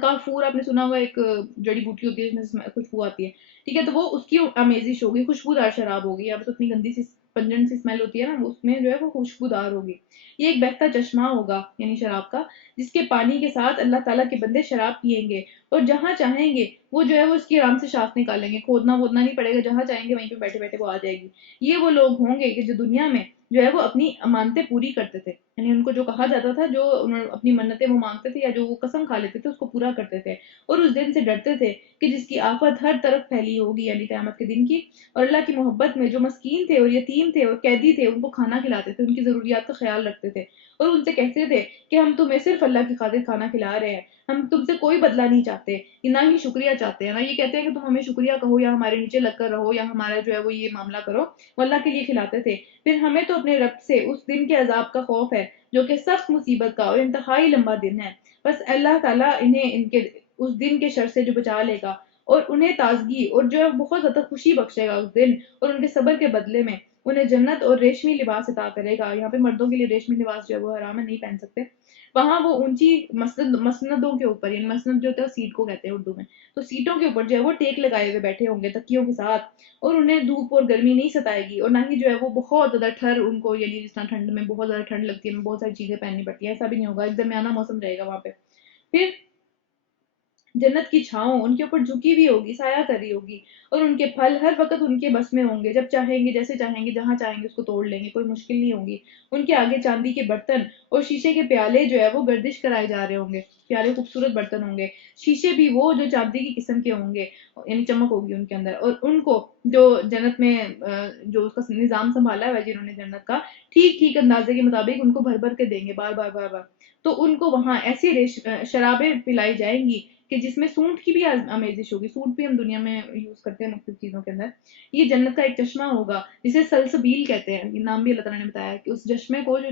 کافور, آپ نے سنا ہوگا, ایک جڑی بوٹی ہوتی ہے جس میں خوشبو آتی ہے. ٹھیک ہے, تو وہ اس کی آمیزش ہوگی, خوشبودار شراب ہوگی. اب تو اتنی گندی سی پنجن سی اسمیل ہوتی ہے نا, اس میں جو ہے وہ خوشبودار ہوگی. یہ ایک بہتا چشمہ ہوگا یعنی شراب کا, جس کے پانی کے ساتھ اللہ تعالیٰ کے بندے شراب پیئیں گے, اور جہاں چاہیں گے وہ جو ہے وہ اس کی آرام سے شاخ نکالیں گے, کھودنا وودنا نہیں پڑے گا, جہاں چاہیں گے وہیں پہ بیٹھے بیٹھے وہ آ جائے گی. یہ وہ لوگ ہوں گے کہ جو دنیا میں جو ہے وہ اپنی امانتیں پوری کرتے تھے, یعنی ان کو جو کہا جاتا تھا, جو انہوں نے اپنی منتیں وہ مانگتے تھے یا جو وہ قسم کھا لیتے تھے, اس کو پورا کرتے تھے. اور اس دن سے ڈرتے تھے کہ جس کی آفت ہر طرف پھیلی ہوگی, یعنی قیامت کے دن کی. اور اللہ کی محبت میں جو مسکین تھے اور یتیم تھے اور قیدی تھے, ان کو کھانا کھلاتے تھے, ان کی ضروریات کا خیال رکھتے تھے, اور ان سے کہتے تھے کہ ہم تمہیں صرف اللہ کی خاطر کھانا کھلا رہے ہیں, ہم تم سے کوئی بدلہ نہیں چاہتے, نہ ہی شکریہ چاہتے ہیں. نہ یہ کہتے ہیں کہ تم ہمیں شکریہ کہو یا ہمارے نیچے لگ کر رہو یا ہمارا جو ہے وہ یہ معاملہ کرو, وہ اللہ کے لیے کھلاتے تھے. پھر ہمیں تو اپنے رب سے اس دن کے عذاب کا خوف ہے جو کہ سخت مصیبت کا اور انتہائی لمبا دن ہے. بس اللہ تعالیٰ انہیں ان کے اس دن کے شر سے جو بچا لے گا, اور انہیں تازگی اور جو ہے بہت زیادہ خوشی بخشے گا اس دن, اور ان کے صبر کے بدلے میں انہیں جنت اور ریشمی لباس عطا کرے گا. یہاں پہ مردوں کے لیے ریشمی لباس جو ہے وہ حرام ہے, نہیں پہن سکتے. وہاں وہ اونچی مسندوں کے اوپر, یعنی مسند جو ہوتا ہے سیٹ کو کہتے ہیں اردو میں, تو سیٹوں کے اوپر جو ہے وہ ٹیک لگائے ہوئے بیٹھے ہوں گے تکیوں کے ساتھ, اور انہیں دھوپ اور گرمی نہیں ستائے گی, اور نہ ہی جو ہے وہ بہت زیادہ ٹھر ان کو, یعنی جس طرح ٹھنڈ میں بہت زیادہ ٹھنڈ لگتی ہے, بہت ساری چیزیں پہننی پڑتی ہیں, ایسا بھی نہیں ہوگا, ایک درمیانہ موسم رہے گا وہاں پہ. پھر جنت کی چھاؤں ان کے اوپر جھکی ہوئی ہوگی, سایہ کر رہی ہوگی, اور ان کے پھل ہر وقت ان کے بس میں ہوں گے, جب چاہیں گے, جیسے چاہیں گے, جہاں چاہیں گے اس کو توڑ لیں گے, کوئی مشکل نہیں ہوگی. ان کے آگے چاندی کے برتن اور شیشے کے پیالے جو ہے وہ گردش کرائے جا رہے ہوں گے. پیالے خوبصورت برتن ہوں گے, شیشے بھی وہ جو چاندی کی قسم کے ہوں گے, یعنی چمک ہوگی ان کے اندر. اور ان کو جو جنت میں جو اس کا نظام سنبھالا ہے جنہوں نے جنت کا, ٹھیک ٹھیک اندازے کے مطابق ان کو بھر بھر کے دیں گے, بار بار بار بار. تو ان کو وہاں ایسی شرابیں پلائی جائیں گی کہ جس میں سونٹ کی بھی آمیزش ہوگی. سونٹ بھی ہم دنیا میں یوز کرتے ہیں مختلف چیزوں کے اندر. یہ جنت کا ایک چشمہ ہوگا جسے سلسبیل کہتے ہیں, یہ نام بھی اللہ تعالیٰ نے بتایا کہ اس چشمے کو, جو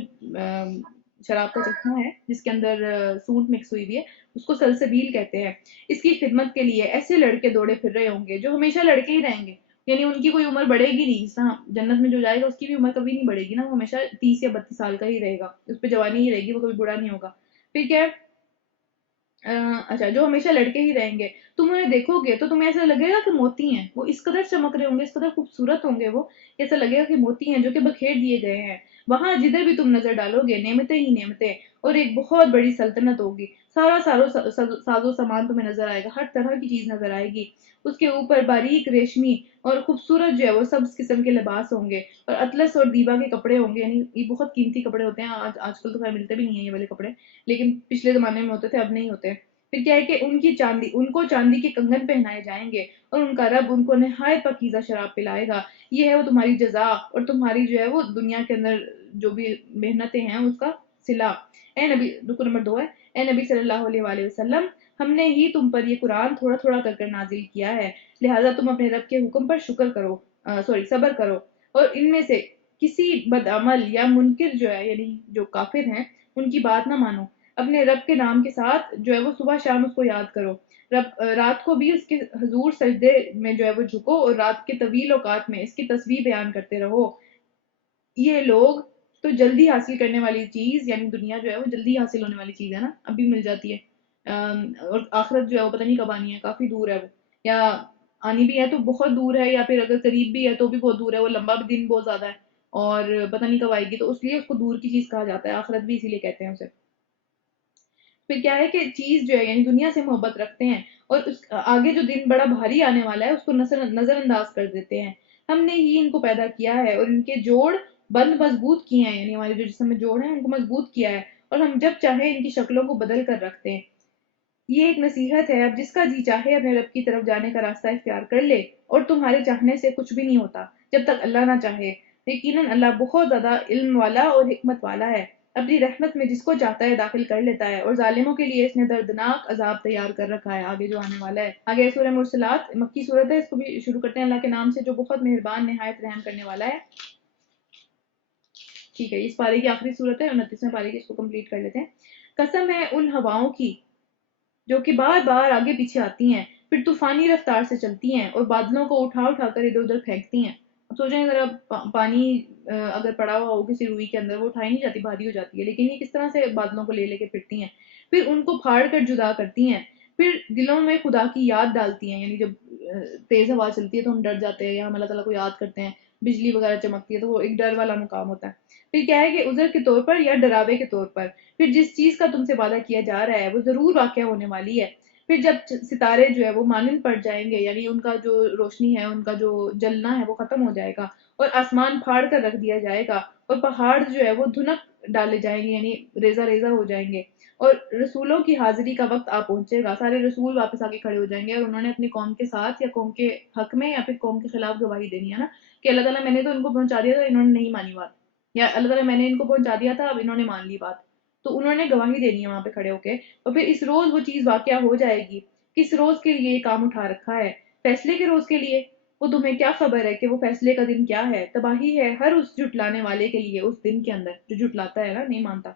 شراب کا چشمہ ہے جس کے اندر سونٹ مکس ہوئی ہوئی ہے, اس کو سلسبیل کہتے ہیں. اس کی خدمت کے لیے ایسے لڑکے دوڑے پھر رہے ہوں گے جو ہمیشہ لڑکے ہی رہیں گے, یعنی ان کی کوئی عمر بڑھے گی نہیں. جس طرح جنت میں جو جائے گا اس کی بھی عمر کبھی نہیں بڑھے گی نا, وہ ہمیشہ 30 یا 32 سال کا ہی رہے گا, اس پہ جوانی ہی رہے گی, وہ کبھی بوڑھا نہیں ہوگا. پھر کیا ہے, اچھا, جو ہمیشہ لڑکے ہی رہیں گے. تم انہیں دیکھو گے تو تمہیں ایسا لگے گا کہ موتی ہیں, وہ اس قدر چمک رہے ہوں گے, اس قدر خوبصورت ہوں گے, وہ ایسا لگے گا کہ موتی ہیں جو کہ بکھیر دیے گئے ہیں. وہاں جدھر بھی تم نظر ڈالو گے نعمتیں ہی نعمتیں, اور ایک بہت بڑی سلطنت ہوگی. سارا ساز و سامان تمہیں نظر آئے گا, ہر طرح کی چیز نظر آئے گی. اس کے اوپر باریک ریشمی اور خوبصورت جو ہے وہ سبز قسم کے لباس ہوں گے, اور اطلس اور دیبا کے کپڑے ہوں گے, یعنی یہ بہت قیمتی کپڑے ہوتے ہیں. آج کل تو خیر ملتے بھی نہیں ہیں یہ والے کپڑے, لیکن پچھلے زمانے میں ہوتے تھے, اب نہیں ہوتے. پھر کیا ہے کہ ان کو چاندی کے کنگن پہنائے جائیں گے، اور ان کا رب ان کو نہایت پاکیزہ شراب پلائے گا، یہ ہے وہ تمہاری جزا اور تمہاری جو ہے وہ دنیا کے اندر جو بھی محنتیں ہیں اس کا صلہ۔ اے نبی، رکو نمبر 2 ہے، اے نبی صلی اللہ علیہ وآلہ وسلم، ہم نے ہی تم پر یہ قرآن تھوڑا تھوڑا کر کر نازل کیا ہے، لہٰذا تم اپنے رب کے حکم پر صبر کرو، اور ان میں سے کسی بدعمل یا منکر جو ہے یعنی جو کافر ہیں ان کی بات نہ مانو، اپنے رب کے نام کے ساتھ جو ہے وہ صبح شام اس کو یاد کرو، رات کو بھی اس کے حضور سجدے میں جو ہے وہ جھکو، اور رات کے طویل اوقات میں اس کی تسبیح بیان کرتے رہو۔ یہ لوگ تو جلدی حاصل کرنے والی چیز یعنی دنیا جو ہے وہ جلدی حاصل ہونے والی چیز ہے نا، ابھی مل جاتی ہے، اور آخرت جو ہے وہ پتہ نہیں کب آنی ہے، کافی دور ہے وہ، یا آنی بھی ہے تو بہت دور ہے، یا پھر اگر قریب بھی ہے تو بھی بہت دور ہے، وہ لمبا بھی دن بہت زیادہ ہے، اور پتہ نہیں کب آئے گی، تو اس لیے اس کو دور کی چیز کہا جاتا ہے، آخرت بھی اسی لیے کہتے ہیں اسے۔ پھر کیا ہے کہ چیز جو ہے یعنی دنیا سے محبت رکھتے ہیں، اور اس آگے جو دن بڑا بھاری آنے والا ہے اس کو نظر انداز کر دیتے ہیں۔ ہم نے ہی ان کو پیدا کیا ہے اور ان کے جوڑ بند مضبوط کیے ہیں، یعنی ہمارے جو جسم میں جوڑ ہیں ان کو مضبوط کیا ہے، اور ہم جب چاہے ان کی شکلوں کو بدل کر رکھتے ہیں۔ یہ ایک نصیحت ہے، اب جس کا جی چاہے اپنے رب کی طرف جانے کا راستہ اختیار کر لے، اور تمہارے چاہنے سے کچھ بھی نہیں ہوتا جب تک اللہ نہ چاہے، یقیناً اللہ بہت زیادہ علم والا اور حکمت والا ہے، اپنی رحمت میں جس کو چاہتا ہے داخل کر لیتا ہے، اور ظالموں کے لیے اس نے دردناک عذاب تیار کر رکھا ہے آگے جو آنے والا ہے۔ آگے سورہ مرسلات مکی صورت ہے، اس کو بھی شروع کرتے ہیں اللہ کے نام سے جو بہت مہربان نہایت رحم کرنے والا ہے۔ ٹھیک ہے، اس پارے کی آخری صورت ہے، 29ویں پارے کی، اس کو کمپلیٹ کر لیتے ہیں۔ قسم ہے ان ہواؤں کی جو کہ بار بار آگے پیچھے آتی ہیں، پھر طوفانی رفتار سے چلتی ہیں اور بادلوں کو اٹھا اٹھا کر ادھر ادھر پھینکتی ہیں۔ اب سوچیں ذرا، پانی اگر پڑا ہوا ہو کسی روئی کے اندر، وہ اٹھائی نہیں جاتی، بھاری ہو جاتی ہے، لیکن یہ کس طرح سے بادلوں کو لے لے کے پھرتی ہیں، پھر ان کو پھاڑ کر جدا کرتی ہیں، پھر دلوں میں خدا کی یاد ڈالتی ہیں، یعنی جب تیز ہوا چلتی ہے تو ہم ڈر جاتے ہیں یا ہم اللہ تعالیٰ کو یاد کرتے ہیں، بجلی وغیرہ چمکتی ہے تو وہ ایک ڈر والا مقام ہوتا ہے۔ پھر کیا ہے کہ عذر کے طور پر یا ڈراوے کے طور پر، پھر جس چیز کا تم سے وعدہ کیا جا رہا ہے وہ ضرور واقع ہونے والی ہے، پھر جب ستارے جو ہے وہ مانند پڑ جائیں گے، یعنی ان کا جو روشنی ہے، ان کا جو جلنا ہے وہ ختم ہو جائے گا، اور آسمان پھاڑ کر رکھ دیا جائے گا، اور پہاڑ جو ہے وہ دھنک ڈالے جائیں گے، یعنی ریزہ ریزہ ہو جائیں گے، اور رسولوں کی حاضری کا وقت آ پہنچے گا، سارے رسول واپس آ کے کھڑے ہو جائیں گے، اور انہوں نے اپنی قوم کے ساتھ یا قوم کے حق میں یا پھر قوم کے خلاف گواہی دینی ہے نا، کہ اللہ تعالیٰ میں نے تو ان کو پہنچا دیا تھا، انہوں نے نہیں مانی بات، یا اللہ تعالیٰ میں نے ان کو پہنچا دیا تھا اب انہوں نے مان لی بات، تو انہوں نے گواہی دینی ہے وہاں پہ کھڑے ہو کے، اور پھر اس روز وہ چیز واقعہ ہو جائے گی۔ کس روز کے لیے یہ کام اٹھا رکھا ہے؟ فیصلے کے روز کے لیے؟ وہ تمہیں کیا خبر ہے کہ وہ فیصلے کا دن کیا ہے؟ تباہی ہے ہر اس جھٹلانے والے کے لیے اس دن کے اندر، جو جھٹلاتا ہے نا، نہیں مانتا۔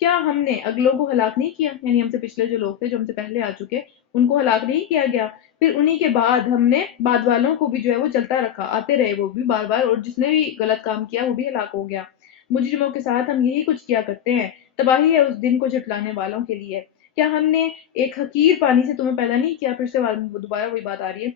کیا ہم نے اگلوں کو ہلاک نہیں کیا، یعنی ہم سے پچھلے جو لوگ تھے جو ہم سے پہلے آ چکے، ان کو ہلاک نہیں کیا گیا؟ پھر انہی کے بعد ہم نے بعد والوں کو بھی جو ہے وہ چلتا رکھا، آتے رہے وہ بھی بار بار، اور جس نے بھی غلط کام کیا وہ بھی ہلاک ہو گیا۔ مجرموں کے ساتھ ہم یہی کچھ کیا کرتے ہیں، تباہی ہے اس دن کو جھٹلانے والوں کے لیے۔ کیا ہم نے ایک حقیر پانی سے تمہیں پیدا نہیں کیا؟ پھر سے دوبارہ وہی بات آ رہی ہے،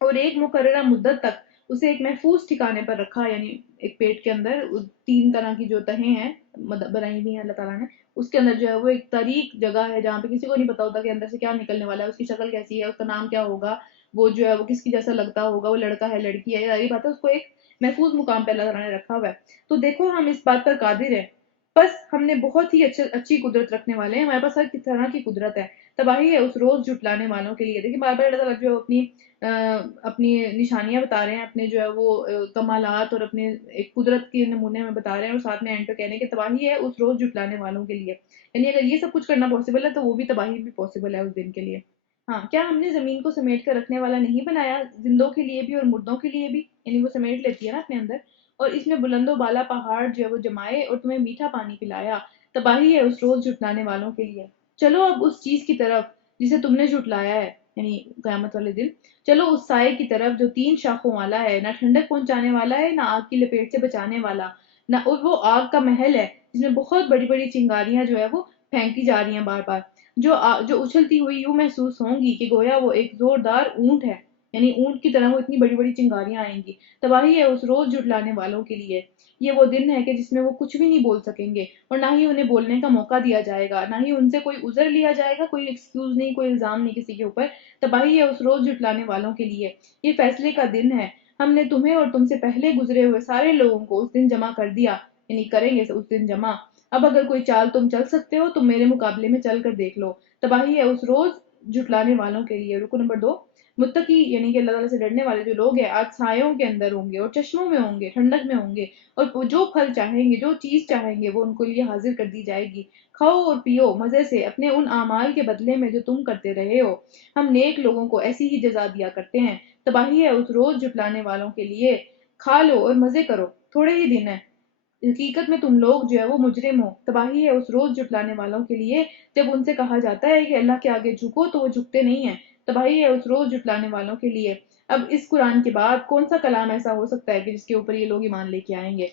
اور ایک مقررہ مدت تک اسے ایک محفوظ ٹھکانے پر رکھا، یعنی ایک پیٹ کے اندر 3 طرح کی جو تہیں ہیں بنائی ہوئی ہیں اللہ تعالیٰ نے، اس کے اندر جو ہے وہ ایک تاریک جگہ ہے جہاں پہ کسی کو نہیں پتا ہوتا کہ اندر سے کیا نکلنے والا ہے، اس کی شکل کیسی ہے، اس کا نام کیا ہوگا، وہ جو ہے وہ کس کی جیسا لگتا ہوگا، وہ لڑکا ہے لڑکی ہے، یہ بات ہے، اس کو ایک محفوظ مقام پہ اللہ تعالیٰ نے رکھا ہوا ہے۔ تو دیکھو ہم اس بات پر قادر ہیں، بس ہم نے بہت ہی اچھی قدرت رکھنے والے ہیں، ہمارے پاس ہر طرح کی قدرت ہے۔ تباہی ہے اس روز جھٹلانے والوں کے لیے۔ دیکھیں بار بار اللہ تعالیٰ جو اپنی نشانیاں بتا رہے ہیں، اپنے جو ہے وہ کمالات اور اپنے ایک قدرت کے نمونے میں بتا رہے ہیں، اور ساتھ میں اینڈ پہ کہنے کہ تباہی ہے اس روز جھٹلانے والوں کے لیے، یعنی اگر یہ سب کچھ کرنا پاسبل ہے تو وہ بھی تباہی بھی پاسبل ہے اس دن کے لیے۔ ہاں، کیا ہم نے زمین کو سمیٹ کر رکھنے والا نہیں بنایا، زندوں کے لیے بھی اور مردوں کے لیے بھی، یعنی وہ سمیٹ لیتی ہے نا اپنے اندر، اور اس میں بلند و بالا پہاڑ جو ہے وہ جمائے اور تمہیں میٹھا پانی پلایا، تباہی ہے اس روز جھٹلانے والوں کے لیے۔ چلو اب اس چیز کی طرف جسے تم نے جھٹلایا ہے، یعنی قیامت والے دن، چلو اس سائے کی طرف جو 3 شاخوں والا ہے، نہ ٹھنڈک پہنچانے والا ہے، نہ آگ کی لپیٹ سے بچانے والا، نہ اور وہ آگ کا محل ہے جس میں بہت بڑی بڑی چنگاریاں جو ہے وہ پھینکی جا رہی ہیں بار بار، جو اچھلتی ہوئی یوں محسوس ہوں گی کہ گویا وہ ایک زوردار اونٹ ہے، یعنی اونٹ کی طرح وہ اتنی بڑی بڑی چنگاریاں آئیں گی۔ تباہی ہے اس روز جھٹلانے والوں کے لیے۔ یہ وہ دن ہے کہ جس میں وہ کچھ بھی نہیں بول سکیں گے، اور نہ ہی انہیں بولنے کا موقع دیا جائے گا، نہ ہی ان سے کوئی عذر لیا جائے گا، کوئی ایکسکیوز نہیں، کوئی الزام نہیں کسی کے اوپر۔ تباہی ہے اس روز جھٹلانے والوں کے لیے۔ یہ فیصلے کا دن ہے، ہم نے تمہیں اور تم سے پہلے گزرے ہوئے سارے لوگوں کو اس دن جمع کر دیا، یعنی کریں گے اس دن جمع۔ اب اگر کوئی چال تم چل سکتے ہو تو میرے مقابلے میں چل کر دیکھ لو، تباہی ہے اس روز جھٹلانے والوں کے لیے۔ رکو نمبر 2، متقی یعنی کہ اللہ تعالیٰ سے ڈرنے والے جو لوگ ہیں آج سایوں کے اندر ہوں گے اور چشموں میں ہوں گے، ٹھنڈک میں ہوں گے، اور وہ جو پھل چاہیں گے، جو چیز چاہیں گے وہ ان کے لیے حاضر کر دی جائے گی۔ کھاؤ اور پیو مزے سے اپنے ان اعمال کے بدلے میں جو تم کرتے رہے ہو، ہم نیک لوگوں کو ایسی ہی جزا دیا کرتے ہیں۔ تباہی ہے اس روز جھٹلانے والوں کے لیے، کھا لو اور مزے کرو، تھوڑے ہی دن ہیں، حقیقت میں تم لوگ جو ہے وہ مجرم ہو۔ تباہی ہے اس روز جھٹلانے والوں کے لیے جب ان سے کہا جاتا ہے کہ اللہ کے آگے جھکو تو وہ جھکتے نہیں ہیں۔ تباہی ہے اس روز جھٹلانے والوں کے لیے۔ اب اس قرآن کے بعد کون سا کلام ایسا ہو سکتا ہے کہ جس کے اوپر یہ لوگ ایمان لے کے آئیں گے؟